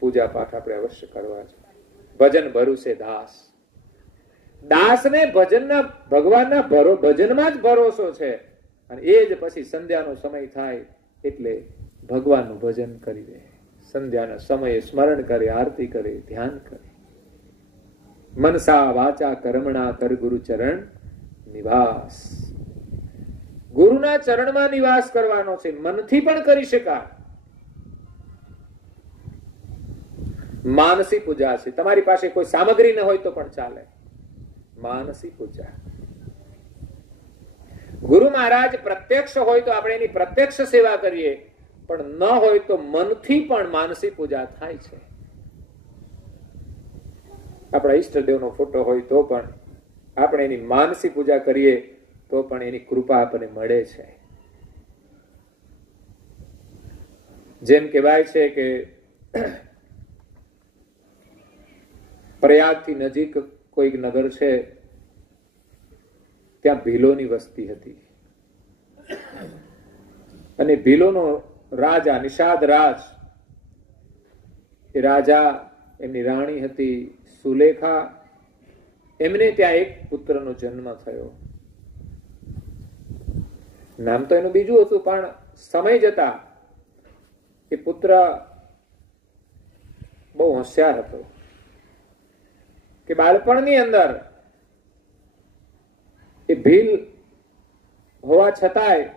પૂજા પાઠ આપણે અવશ્ય કરવા જોઈએ. ભજન ભરોસે દાસ. દાસને ભજનના, ભગવાનના ભજનમાં જ ભરોસો છે. અને એ જ પછી સંધ્યાનો સમય થાય એટલે ભગવાનનું ભજન કરી દે. સંધ્યાના સમયે સ્મરણ કરે, આરતી કરે, ધ્યાન કરે. મનસા વાચા કર્મણા કર ગુરુ ચરણ નિવાસ. ગુરુના ચરણમાં નિવાસ કરવાનો છે. મનથી પણ કરી શકાય. માનસી પૂજા છે. તમારી પાસે કોઈ સામગ્રી ન હોય તો પણ ચાલે. માનસી પૂજા. ગુરુ મહારાજ પ્રત્યક્ષ હોય તો આપણે એની પ્રત્યક્ષ સેવા કરીએ, પણ ન હોય તો મનથી પણ માનસી પૂજા થાય છે. આપણા ઈષ્ટદેવનો ફોટો હોય તો પણ આપણે એની માનસી પૂજા કરીએ તો પણ એની કૃપા આપણને મળે છે. જેમ કહેવાય છે કે પ્રયાગથી નજીક કોઈક નગર છે, ત્યાં ભીલોની વસ્તી હતી. અને ભીલોનો રાજા, નિષાદ રાજ, એ રાજા, એમની રાણી હતી સુલેખા. એમને ત્યાં એક પુત્રનો જન્મ થયો. નામ તો એનું બીજું હતું, પણ સમય જતા એ પુત્ર બહુ હોશિયાર હતો કે બાળપણની અંદર એ ભીલ હોવા છતાંય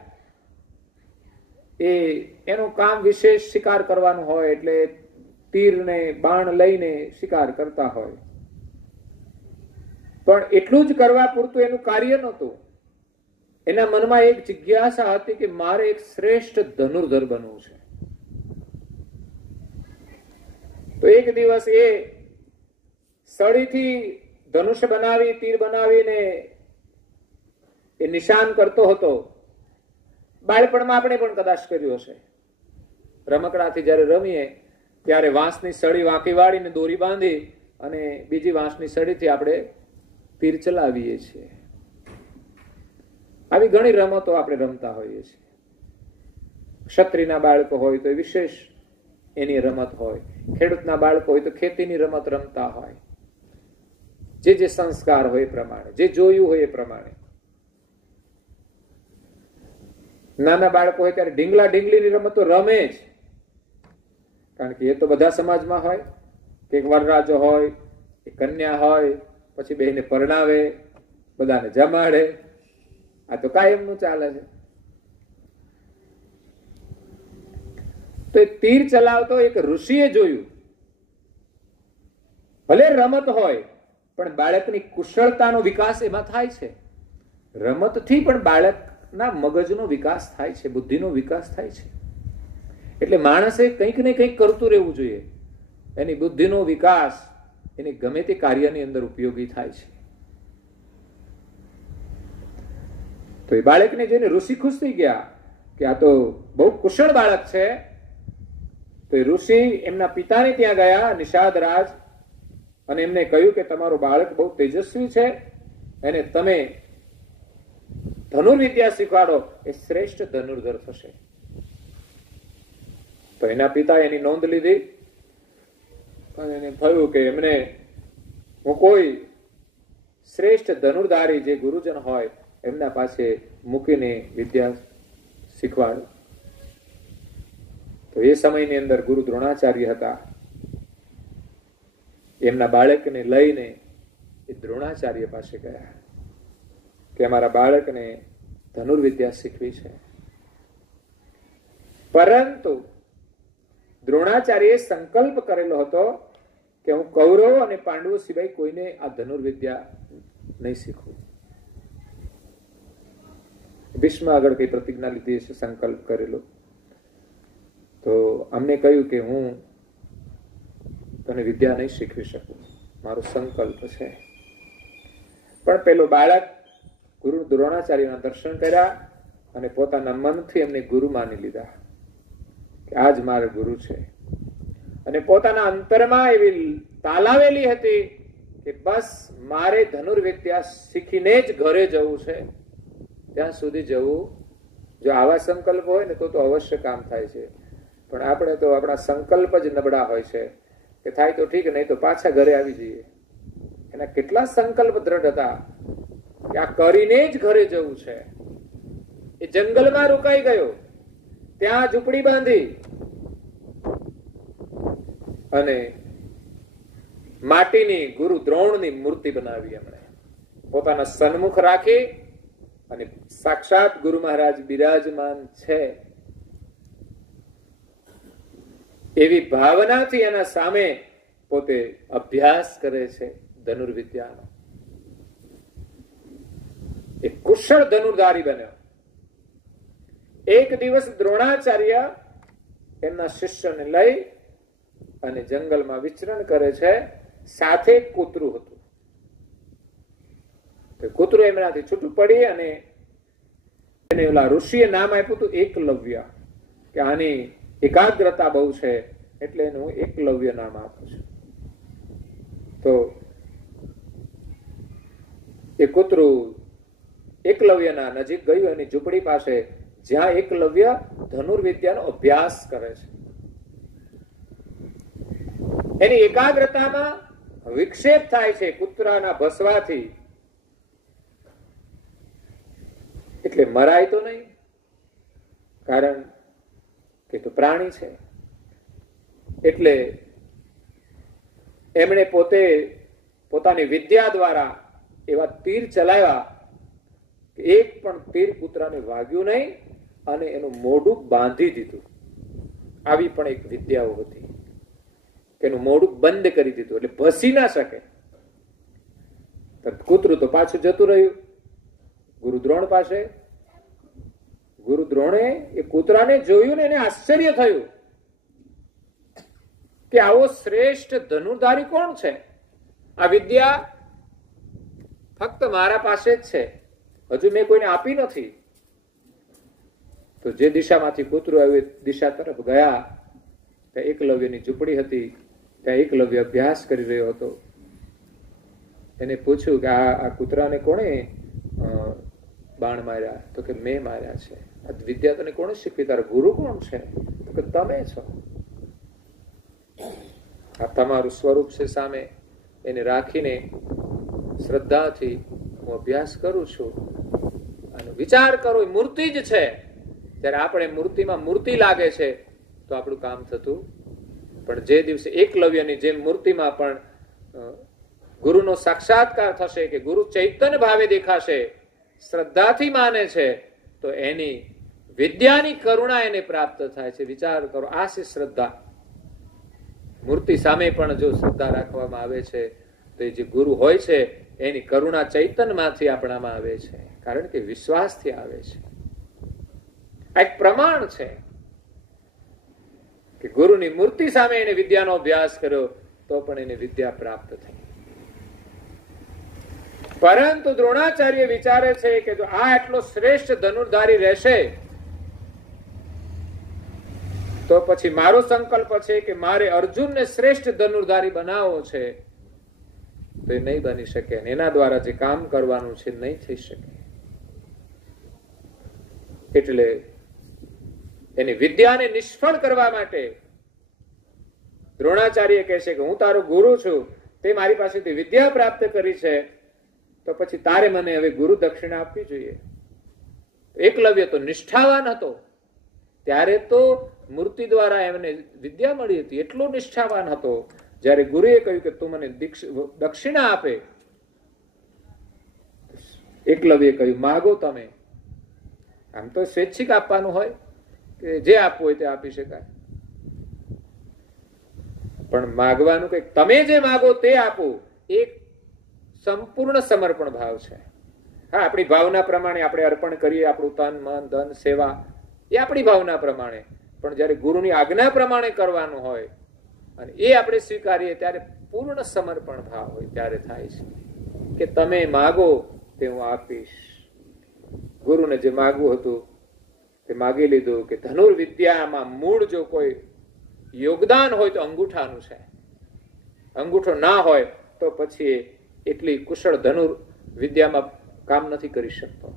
એનું કામ વિશેષ શિકાર કરવાનું હોય, એટલે તીર ને બાણ લઈને શિકાર કરતા હોય. પણ એટલું જ કરવા પૂરતું એનું કાર્ય નહોતું. એના મનમાં એક જિજ્ઞાસા હતી કે મારે એક શ્રેષ્ઠ ધનુર્ધર બનવું છે. તો એક દિવસ એ સળીથી ધનુષ્ય બનાવી, તીર બનાવીને એ નિશાન કરતો હતો. બાળપણમાં આપણે પણ કદાચ કર્યું હશે. રમકડાથી જયારે રમીએ ત્યારે વાંસની સળી વાંકી વાળીને દોરી બાંધી અને બીજી વાંસની સળીથી આપણે તીર ચલાવીએ છીએ. આવી ઘણી રમતો આપણે રમતા હોઈએ છીએ. ક્ષત્રિયના બાળકો હોય તો વિશેષ એની રમત હોય, ખેડૂતના બાળકો હોય તો ખેતીની રમત રમતા હોય. જે જે સંસ્કાર હોય એ પ્રમાણે, જે જોયું હોય એ પ્રમાણે. નાના બાળકો હોય ત્યારે ઢીંગલા ઢીંગલીની રમતો રમે જ, કારણ કે એ તો બધા સમાજમાં હોય. એક વરરાજો હોય, એક કન્યા હોય, પછી બેને પરણાવે, બધાને જમાડે. આ તો કાયમનું ચાલે છે. તો એ તીર ચલાવતો એક ઋષિએ જોયું. ભલે રમત હોય પણ બાળકની કુશળતાનો વિકાસ એમાં થાય છે. રમતથી પણ બાળકના મગજનો વિકાસ થાય છે, બુદ્ધિનો વિકાસ થાય છે. એટલે માણસે કંઈક ને કંઈક કરતું રહેવું જોઈએ. એની બુદ્ધિનો વિકાસ, એને ગમે તે કાર્યની અંદર ઉપયોગી થાય છે. તો એ બાળકને જોઈને ઋષિ ખુશ થઈ ગયા કે આ તો બહુ કુશળ બાળક છે. તો એ ઋષિ એમના પિતાને ત્યાં ગયા, નિષાદ રાજ, અને એમને કહ્યું કે તમારું બાળક બહુ તેજસ્વી છે, એને તમે ધનુર્વિદ્યા શીખવાડો, એ શ્રેષ્ઠ ધનુર્ધર થશે. તો એના પિતા એની નોંધ લીધી અને એને થયું કે એમને હું કોઈ શ્રેષ્ઠ ધનુર્ધારી જે ગુરુજન હોય એમના પાસે મૂકીને વિદ્યા શીખવાડું. તો એ સમયની અંદર ગુરુ દ્રોણાચાર્ય હતા. એમના બાળકને લઈને એ દ્રોણાચાર્ય પાસે ગયા કે અમારા બાળકને ધનુર્વિદ્યા શીખવી છે. પરંતુ દ્રોણાચાર્યએ સંકલ્પ કરેલો હતો કે હું કૌરવો અને પાંડવો સિવાય કોઈને આ ધનુર્વિદ્યા નહીં શીખવું. ભીષ્મ આગળ કઈ પ્રતિજ્ઞા લીધી છે, સંકલ્પ કરેલો. તો અમને કહ્યું કે હું તને વિદ્યા નહીં શીખવી શકું, મારો સંકલ્પ છે. પણ પેલો બાળક ગુરુ દ્રોણાચાર્યના દર્શન કર્યા અને પોતાના મનથી એમને ગુરુ માની લીધા કે આ જ મારા ગુરુ છે. અને પોતાના અંતરમાં એવી તાલાવેલી હતી કે બસ મારે ધનુર્વિદ્યા શીખીને જ ઘરે જવું છે, ત્યાં સુધી જવું. જો આવા સંકલ્પ હોય ને તો અવશ્ય કામ થાય છે. પણ આપણે તો આપણા સંકલ્પ જ નબળા હોય છે કે થાય તો ઠીક, નહીં તો પાછા ઘરે આવી જઈએ. એના કેટલા સંકલ્પ દ્રઢ હતા કે આ કરીને જ ઘરે જવું છે. એ જંગલમાં રોકાઈ ગયો, ત્યાં ઝૂંપડી બાંધી અને માટીની ગુરુ દ્રોણની મૂર્તિ બનાવી. એમણે પોતાના સન્મુખ રાખી અને સાક્ષાત ગુરુ મહારાજ બિરાજમાન છે એવી ભાવનાથી એના સામે પોતે અભ્યાસ કરે છે ધનુર્વિદ્યાનો. એક કુશળ ધનુર્ધારી બન્યો. એક દિવસ દ્રોણાચાર્ય એમના શિષ્યને લઈ અને જંગલમાં વિચરણ કરે છે. સાથે કૂતરું હતું. કૂતરું એમનાથી છૂટું પડી અને એને ઓલા ઋષિએ નામ આપ્યું હતું એકલવ્ય, કે આની એકાગ્રતા બહુ છે એટલે એનું એકલવ્ય નામ આપું છું. તો એ કૂતરું એકલવ્યના નજીક ગયું, એની ઝૂંપડી પાસે, જ્યાં એકલવ્ય ધનુર્વિદ્યાનો અભ્યાસ કરે છે. એની એકાગ્રતામાં વિક્ષેપ થાય છે કૂતરાના ભસવાથી. એટલે મરાય તો નહીં, કારણ કે તો પ્રાણી છે. એટલે એમણે પોતે પોતાની વિદ્યા દ્વારા એવા તીર ચલાવ્યા કે એક પણ તીર કૂતરાને વાગ્યું નહીં અને એનું મોઢું બાંધી દીધું. આવી પણ એક વિદ્યાઓ હતી કે એનું મોઢું બંધ કરી દીધું એટલે ભસી ના શકે. કૂતરું તો પાછું જતું રહ્યું ગુરુ દ્રોણ પાસે. ગુરુ દ્રોણે એ કૂતરાને જોયું ને એને આશ્ચર્ય થયું કે આવો શ્રેષ્ઠ ધનુર્ધારી કોણ છે? આ વિદ્યા ફક્ત મારા પાસે જ છે, હજુ મેં કોઈને આપી નથી. તો જે દિશામાંથી કૂતરું આવ્યું એ દિશા તરફ ગયા. ત્યાં એકલવ્યની ઝૂંપડી હતી, ત્યાં એકલવ્ય અભ્યાસ કરી રહ્યો હતો. એને પૂછ્યું કે આ કૂતરાને કોણે બાણ માર્યા? તો કે મેં માર્યા છે. આ વિદ્યા તને કોણે શીખવી? તારા ગુરુ કોણ છે? તો કે તમે છો. આ તમારું સ્વરૂપ છે સામે, એને રાખીને શ્રદ્ધાથી હું અભ્યાસ કરું છું. અને વિચાર કરો, એ મૂર્તિ જ છે. જ્યારે આપણે મૂર્તિમાં મૂર્તિ લાગે છે તો આપણું કામ થતું. પણ જે દિવસે એકલવ્યની જેમ મૂર્તિમાં પણ ગુરુનો સાક્ષાત્કાર થશે, કે ગુરુ ચૈતન્ય ભાવે દેખાશે, શ્રદ્ધાથી માને છે, તો એની વિદ્યાની કરુણા એને પ્રાપ્ત થાય છે. વિચાર કરો, આ છે શ્રદ્ધા. મૂર્તિ સામે પણ જો શ્રદ્ધા રાખવામાં આવે છે તો એ જે ગુરુ હોય છે એની કરુણા ચૈતન્યમાંથી આપણામાં આવે છે, કારણ કે વિશ્વાસથી આવે છે. આ એક પ્રમાણ છે કે ગુરુની મૂર્તિ સામે એને વિદ્યાનો અભ્યાસ કર્યો તો પણ એને વિદ્યા પ્રાપ્ત થઈ. પરંતુ દ્રોણાચાર્ય વિચારે છે કે જો આ એટલો શ્રેષ્ઠ ધનુર્ધારી રહેશે તો પછી મારો સંકલ્પ છે કે મારે અર્જુનને શ્રેષ્ઠ ધનુર્ધારી બનાવવો છે, તો એ નહીં બની શકે. એના દ્વારા જે કામ કરવાનું છે નહીં થઈ શકે. એટલે એની વિદ્યાને નિષ્ફળ કરવા માટે દ્રોણાચાર્ય કહે છે કે હું તારો ગુરુ છું, તે મારી પાસેથી વિદ્યા પ્રાપ્ત કરી છે, તો પછી તારે મને હવે ગુરુ દક્ષિણા આપવી જોઈએ. એકલવ્ય તો નિષ્ઠાવાન હતો, ત્યારે તો મૂર્તિ દ્વારા એમને વિદ્યા મળી હતી, એટલો નિષ્ઠાવાન હતો. જયારે ગુરુએ કહ્યું કે તું મને દક્ષિણા આપે, એકલવ્યે કહ્યું માગો તમે. આમ તો સ્વૈચ્છિક આપવાનું હોય કે જે આપવું હોય તે આપી શકાય, પણ માગવાનું કઈક તમે જે માગો તે આપો, એક સંપૂર્ણ સમર્પણ ભાવ છે. હા, આપણી ભાવના પ્રમાણે આપણે અર્પણ કરીએ, આપણું તન મન ધન સેવા એ આપણી ભાવના પ્રમાણે, પણ જયારે ગુરુની આજ્ઞા પ્રમાણે કરવાનું હોય અને એ આપણે સ્વીકારીએ ત્યારે પૂર્ણ સમર્પણ ભાવ હોય ત્યારે થાય છે કે તમે માગો તે હું આપીશ. ગુરુને જે માગવું હતું તે માગી લીધું. કે ધનુર્વિદ્યામાં મૂળ જો કોઈ યોગદાન હોય તો અંગૂઠાનું છે. અંગૂઠો ના હોય તો પછી એટલી કુશળ ધનુર વિદ્યામાં કામ નથી કરી શકતો.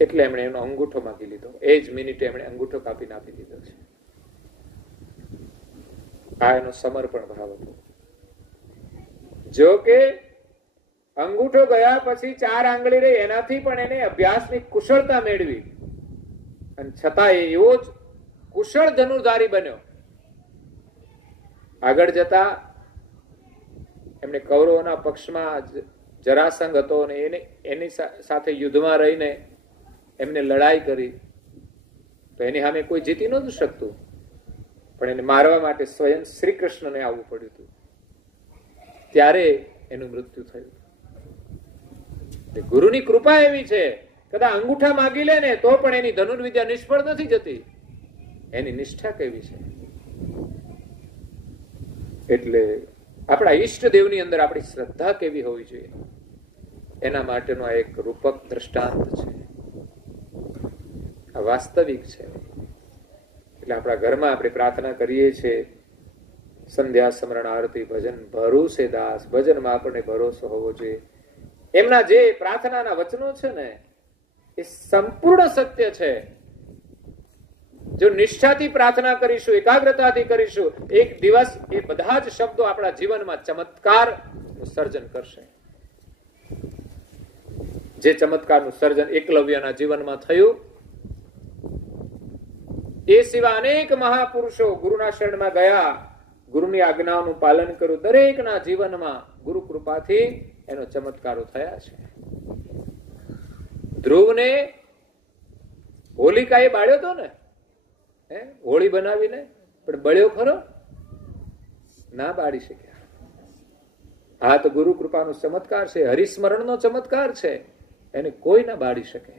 એટલે એમણે એનો અંગૂઠો માગી લીધો. એ જ મિનિટે એમણે અંગૂઠો કાપીને આપી દીધો છે. આ એનો સમર્પણ ભાવ હતો. જો કે અંગૂઠો ગયા પછી 4 આંગળી રહી, એનાથી પણ એને અભ્યાસની કુશળતા મેળવી અને છતાં એવો જ કુશળ ધનુર્ધારી બન્યો. આગળ જતા એમને કૌરવોના પક્ષમાં જરાસંઘ હતો અને એની સાથે યુદ્ધમાં રહીને એમને લડાઈ કરી, તો એની સામે કોઈ જીતી નહોતું શકતું, પણ એને મારવા માટે સ્વયં શ્રી કૃષ્ણને આવવું પડ્યું હતું. ત્યારે એનું મૃત્યુ થયું. ગુરુની કૃપા એવી છે, કદાચ અંગૂઠા માગી લે ને તો પણ એની ધનુર્વિદ્યા નિષ્ફળ નથી જતી. એની નિષ્ઠા કેવી છે. એટલે આપણા ઈષ્ટદેવની અંદર આપણી શ્રદ્ધા કેવી હોવી જોઈએ, એના માટેનો આ એક રૂપક દ્રષ્ટાંત છે. આ વાસ્તવિક છે. એટલે આપણા ઘરમાં આપણે પ્રાર્થના કરીએ છીએ, સંધ્યા સ્મરણ આરતી ભજન ભરોસે દાસ, ભજનમાં આપણને ભરોસો હોવો જોઈએ. એમના જે પ્રાર્થનાના વચનો છે ને એ સંપૂર્ણ સત્ય છે. જો નિષ્ઠાથી પ્રાર્થના કરીશું, એકાગ્રતાથી કરીશું, એક દિવસ એ બધા જ શબ્દો આપણા જીવનમાં ચમત્કાર સર્જન કરશે. જે ચમત્કારનું સર્જન એકલવ્યના જીવનમાં થયું, એ સિવાય અનેક મહાપુરુષો ગુરુના શરણમાં ગયા, ગુરુની આજ્ઞાઓનું પાલન કર્યું, દરેકના જીવનમાં ગુરુ કૃપાથી એનો ચમત્કારો થયા છે. ધ્રુવને હોલિકાએ બાળ્યો હતો ને, હોળી બનાવીને, પણ બળ્યો ખરો? ના બાળી શક્યા. આ તો ગુરુ કૃપાનો ચમત્કાર છે, હરિસ્મરણનો ચમત્કાર છે. એને કોઈ ના બાળી શકે.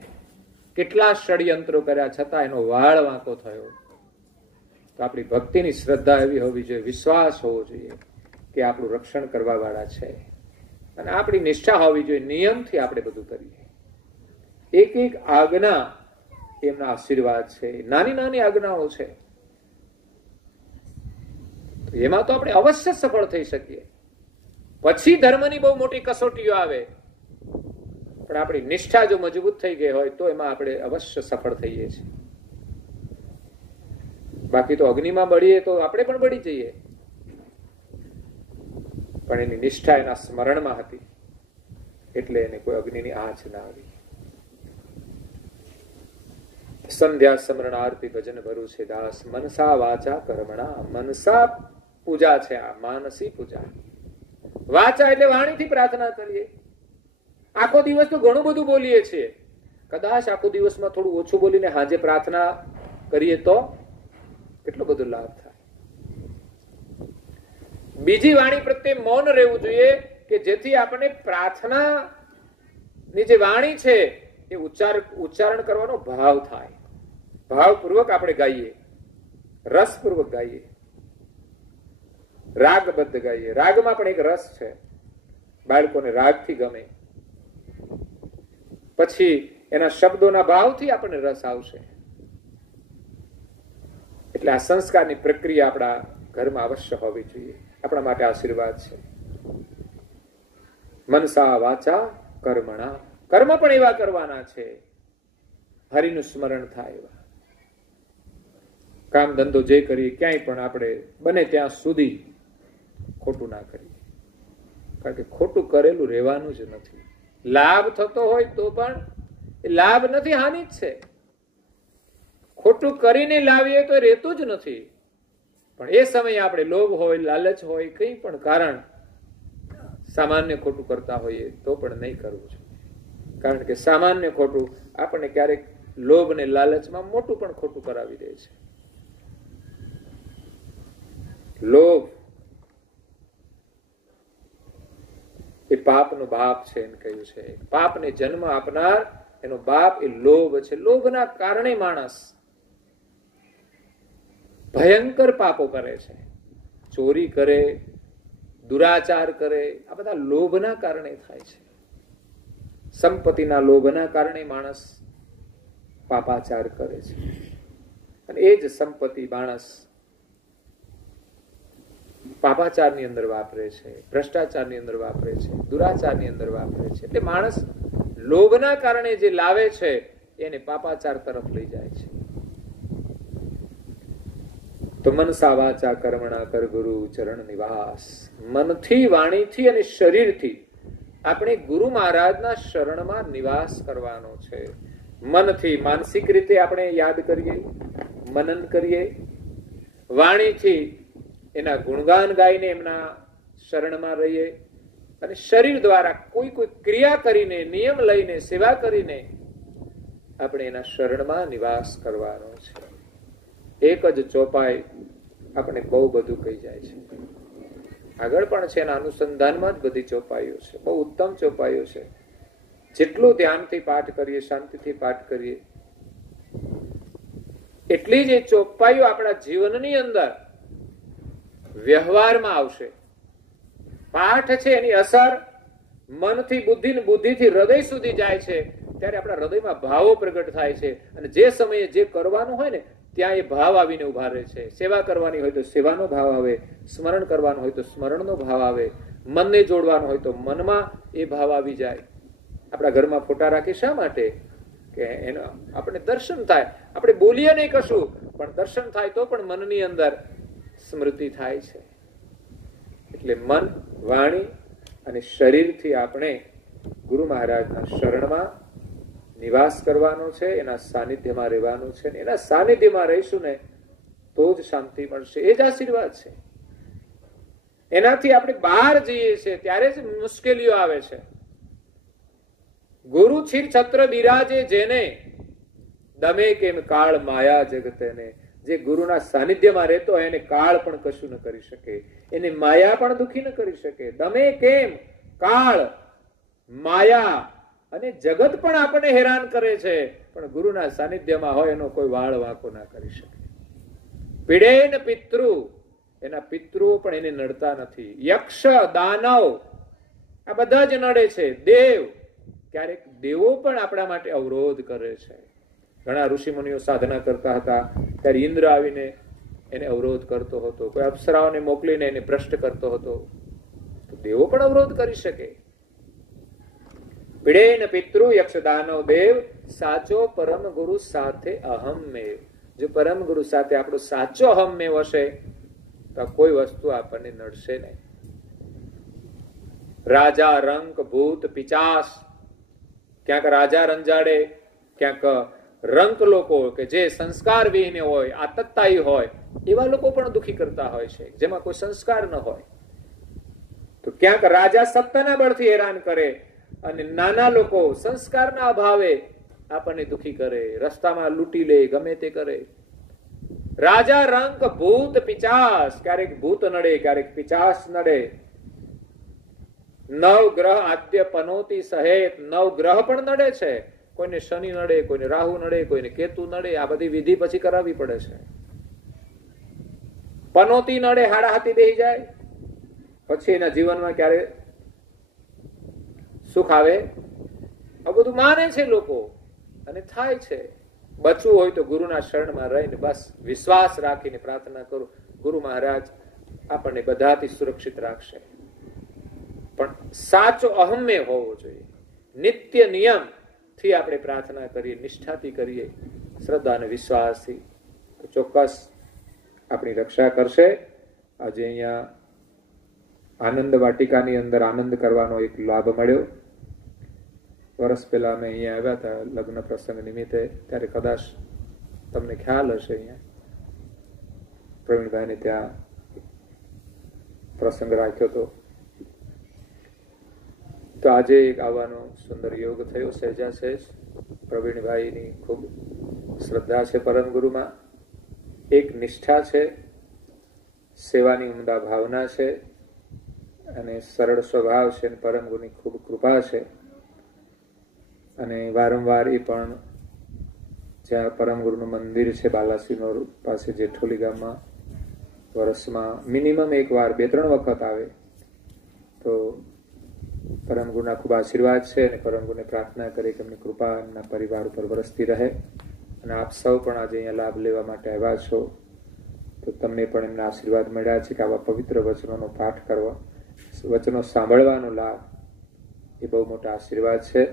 કેટલા ષડયંત્રો કર્યા છતાં એનો વાળ વાંકો થયો. તો આપણી ભક્તિની શ્રદ્ધા એવી હોવી જોઈએ, વિશ્વાસ હોવો જોઈએ કે આપણું રક્ષણ કરવા વાળા છે, અને આપણી નિષ્ઠા હોવી જોઈએ, નિયમથી આપણે બધું કરીએ. એક એક આજ્ઞા એમના આશીર્વાદ છે. નાની નાની આજ્ઞાઓ છે, એમાં તો આપણે અવશ્ય સફળ થઈ શકીએ. પછી ધર્મની બહુ મોટી કસોટીઓ આવે, પણ આપણી નિષ્ઠા જો મજબૂત થઈ ગઈ હોય તો એમાં આપણે અવશ્ય સફળ થઈએ છીએ. બાકી તો અગ્નિમાં બળીએ તો આપણે પણ બળી જઈએ, પણ એની નિષ્ઠા એના સ્મરણમાં હતી એટલે એને કોઈ અગ્નિની આંચ ના આવી. સંધ્યા સ્મરણ આરતી ભજન ભરું છે દાસ, મનસા વાચા કર્મણા. મનસા પૂજા છે આ, માનસી પૂજા. વાચા એટલે વાણીથી પ્રાર્થના કરીએ. આખો દિવસ તો ઘણું બધું બોલીએ છીએ, કદાચ આખો દિવસમાં થોડું ઓછું બોલીને હાજે પ્રાર્થના કરીએ તો કેટલો બધો લાભ થાય. બીજી વાણી પ્રત્યે મૌન રહેવું જોઈએ કે જેથી આપણે પ્રાર્થના ની જે વાણી છે એ ઉચ્ચારણ કરવાનો ભાવ થાય. ભાવપૂર્વક આપણે ગાઈએ, રસપૂર્વક ગાઈએ. રાગબદ્ધ ગાઈએ. રાગમાં પણ એક રસ છે. બાળકોને રાગથી ગમે, પછી એના શબ્દોના ભાવથી આપણને રસ આવશે. એટલે આ સંસ્કારની પ્રક્રિયા આપણા ઘરમાં અવશ્ય હોવી જોઈએ. આપણા માટે આશીર્વાદ છે. મનસા વાચા કર્મણા, કર્મ પણ એવા કરવાના છે હરિનું સ્મરણ થાય એવા. કામ ધંધો જે કરીએ ક્યાંય પણ આપણે બને ત્યાં સુધી ખોટું ના કરીએ, કારણ કે ખોટું કરેલું રહેવાનું જ નથી. લાભ થતો હોય તો પણ એ લાભ નથી, હાનિ જ છે. ખોટું કરીને લાવીએ તો રહેતું જ નથી. પણ એ સમયે આપણે લોભ હોય, લાલચ હોય, કઈ પણ કારણ સામાન્ય ખોટું કરતા હોઈએ તો પણ નહીં કરવું જોઈએ. કારણ કે સામાન્ય ખોટું આપણને ક્યારેક લોભ ને લાલચમાં મોટું પણ ખોટું કરાવી દે છે. લોભ એ પાપનો બાપ છે એમ કહ્યું છે. પાપને જન્મ આપનાર એનો બાપ એ લોભ છે. લોભના કારણે માણસ ભયંકર પાપો કરે છે. ચોરી કરે, દુરાચાર કરે, આ બધા લોભના કારણે થાય છે. સંપત્તિના લોભના કારણે માણસ પાપાચાર કરે છે. અને એ જ સંપત્તિ માણસ પાપાચારની અંદર વાપરે છે, ભ્રષ્ટાચારની અંદર વાપરે છે, દુરાચારની અંદર વાપરે છે. એટલે માણસ લોભના કારણે જે લાવે છે એને પાપાચાર તરફ લઈ જાય છે. તો મનસા વાચા કર્મણા કર ગુરુ ચરણ નિવાસ. મનથી, વાણીથી અને શરીરથી આપણે ગુરુ મહારાજના શરણમાં નિવાસ કરવાનો છે. મનથી માનસિક રીતે આપણે યાદ કરીએ, મનન કરીએ. વાણીથી એના ગુણગાન ગાઈને એમના શરણમાં રહીએ. અને શરીર દ્વારા કોઈ ક્રિયા કરીને, નિયમ લઈને, સેવા કરીને આપણે એના શરણમાં નિવાસ કરવાનો છે. એક જ ચોપાઈ આપણે બહુ બધું કહી જાય છે. આગળ પણ છે, એના અનુસંધાનમાં જ બધી ચોપાઈઓ છે. બહુ ઉત્તમ ચોપાઈઓ છે. જેટલું ધ્યાનથી પાઠ કરીએ, શાંતિથી પાઠ કરીએ, એટલી જ એ ચોપાઈઓ આપણા જીવનની અંદર વ્યવહારમાં આવશે. પાઠ છે એની અસર મનથી બુદ્ધિ, બુદ્ધિથી હૃદય સુધી જાય છે. ત્યારે આપણા હૃદયમાં ભાવો પ્રગટ થાય છે. અને જે સમયે જે કરવાનું હોય ને ત્યાં એ ભાવ આવીને ઉભા રહે છે. સેવા કરવાની હોય તો સેવાનો ભાવ આવે, સ્મરણ કરવાનું હોય તો સ્મરણનો ભાવ આવે, મનને જોડવાનું હોય તો મનમાં એ ભાવ આવી જાય. આપણા ઘરમાં ફોટા રાખી શા માટે? કે એનો આપણે દર્શન થાય. આપણે બોલીએ નહીં કશું, પણ દર્શન થાય તો પણ મનની અંદર સ્મૃતિ થાય છે. એટલે મન, વાણી અને શરીરથી આપણે ગુરુ મહારાજના શરણમાં નિવાસ કરવાનો છે. એના સાનિધ્યમાં રહેવાનું છે. એના સાનિધ્યમાં રહીશું ને તો જ શાંતિ મળશે. એ જ આશીર્વાદ છે. એનાથી આપણે બહાર જઈએ છીએ ત્યારે જ મુશ્કેલીઓ આવે છે. ગુરુ છીર છત્ર બિરાજે જેને, દમે કેમ કાળ માયા જગતને. જે ગુરુના સાનિધ્યમાં રહેતો હોય એને કાળ પણ કશું ન કરી શકે, એને માયા પણ દુખી ન કરી શકે. દમે કેમ કાળ, માયા અને જગત પણ આપણને હેરાન કરે છે, પણ ગુરુના સાનિધ્યમાં હોય એનો કોઈ વાળ વાંકો ના કરી શકે. પીડેન પિતૃ, એના પિતૃઓ પણ એને નડતા નથી. યક્ષ, દાનવ આ બધા જ નડે છે. દેવ, ક્યારેક દેવો પણ આપણા માટે અવરોધ કરે છે. ઘણા ઋષિ મુનિઓ સાધના કરતા હતા ત્યારે ઇન્દ્ર આવીને એને અવરોધ કરતો હતો. કોઈ અપ્સરાઓને મોકલીને એને ભ્રષ્ટ કરતો હતો. તો દેવો પણ અવરોધ કરી શકે. પીડેન પિતૃ યક્ષ દાનવ દેવ, સાચો પરમ ગુરુ સાથે અહમ મેવ. જો પરમ ગુરુ સાથે આપણો સાચો અહમ મેવ હશે તો કોઈ વસ્તુ આપણને નડશે નહીં. રાજા, રંક, ભૂત, પિચાસ, ક્યાંક રાજા રંજાડે, ક્યાંક રંક લોકો કે જે સંસ્કાર વિહીન હોય, આતતાઈ હોય, એવા લોકો પણ દુખી કરતા હોય છે જેમાં કોઈ સંસ્કાર ન હોય. તો ક્યાંક રાજા સત્તાના બળથી હેરાન કરે અને નાના લોકો સંસ્કારના અભાવે આપણને દુખી કરે, રસ્તામાં લૂંટી લે, ગમે તે કરે. રાજા, રંક, ભૂત, પિચાસ, ક્યારેક ભૂત નડે, ક્યારેક પિચાસ નડે. નવ ગ્રહ આદ્ય પનોતી સહેત, નવ ગ્રહ પણ નડે છે. કોઈને શનિ નડે, કોઈને રાહુ નડે, કોઈને કેતુ નડે. આ બધી વિધિ પછી કરાવવી પડે છે. પનોતી નડે, હાડા હાથી બેહી જાય. પછી એના જીવનમાં ક્યારે સુખ આવે? આ બધું માને છે લોકો અને થાય છે. બચવું હોય તો ગુરુના શરણમાં રહીને બસ વિશ્વાસ રાખીને પ્રાર્થના કરું, ગુરુ મહારાજ આપણને બધાથી સુરક્ષિત રાખશે. પણ સાચો અહમ્ય હોવો જોઈએ. નિત્ય નિયમ થી આપણે પ્રાર્થના કરીએ, નિષ્ઠાથી કરીએ, શ્રદ્ધા અને વિશ્વાસથી, તો ચોક્કસ આપણી રક્ષા કરશે. આજે અહીંયા આનંદ વાટિકાની અંદર આનંદ કરવાનો એક લાભ મળ્યો. વર્ષ પહેલા અમે અહીંયા આવ્યા હતા લગ્ન પ્રસંગ નિમિત્તે, ત્યારે કદાચ તમને ખ્યાલ હશે, અહીંયા પ્રવીણભાઈને ત્યાં પ્રસંગ રાખ્યો હતો. તો આજે એક આવવાનો સુંદર યોગ થયો. સહેજા સહેજ પ્રવીણભાઈની ખૂબ શ્રદ્ધા છે પરમ ગુરુમાં, એક નિષ્ઠા છે, સેવાની ઉમદા ભાવના છે અને સરળ સ્વભાવ છે. પરમ ગુરુની ખૂબ કૃપા છે. અને વારંવાર એ પણ જ્યાં પરમ ગુરુનું મંદિર છે બાલાસિનોર પાસે જેઠોલી ગામમાં, વર્ષમાં મિનિમમ એક વાર 2-3 વખત આવે. તો પરમ ગુરુના ખૂબ આશીર્વાદ છે અને પરમ ગુરુને પ્રાર્થના કરી કે એમની કૃપા એમના પરિવાર ઉપર વરસતી રહે. અને આપ સૌ પણ આજે અહીંયા લાભ લેવા માટે આવ્યા છો, તો તમને પણ એમના આશીર્વાદ મળ્યા છે કે આવા પવિત્ર વચનોનો પાઠ કરવા, વચનો સાંભળવાનો લાભ એ બહુ મોટા આશીર્વાદ છે.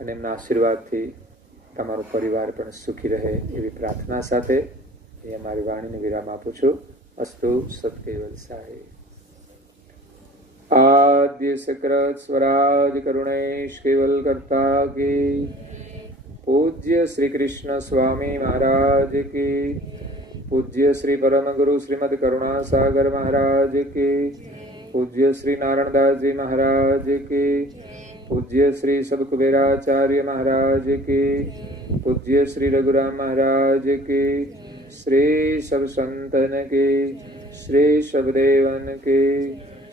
અને એમના આશીર્વાદથી તમારો પરિવાર પણ સુખી રહે એવી પ્રાર્થના સાથે અહીંયા મારી વાણીને વિરામ આપું છું. અસ્તુ સત્કેવલ સાહેબ. આદ્ય સક્રત સ્વરાજ કરુણેશ કેવલ કરતા કી, પૂજ્ય શ્રી કૃષ્ણ સ્વામી મહારાજ કી, પૂજ્ય શ્રી પરમ ગુરુ શ્રીમદ કરુણા સાગર મહારાજ કી, પૂજ્ય શ્રી નારાયણદાસજી મહારાજ કી, પૂજ્ય શ્રી સદકુબેરાચાર્ય મહારાજ કી, પૂજ્ય શ્રી રઘુરામ મહારાજ કી, શ્રી સબ સંતન કી, શ્રી સબદેવન કી,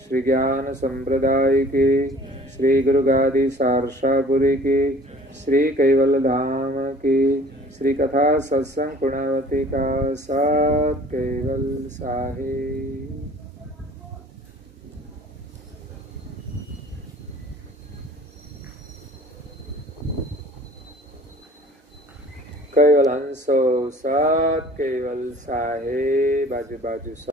श्री ज्ञान संप्रदाय के, श्री गुरु गादी सारसापुरी के, श्री कैवल धाम के, श्री कथा सत्संग पुण्यवती का साथ केवल साहेब. कैवल हंसो साथ केवल साहेब. बाजू बाजू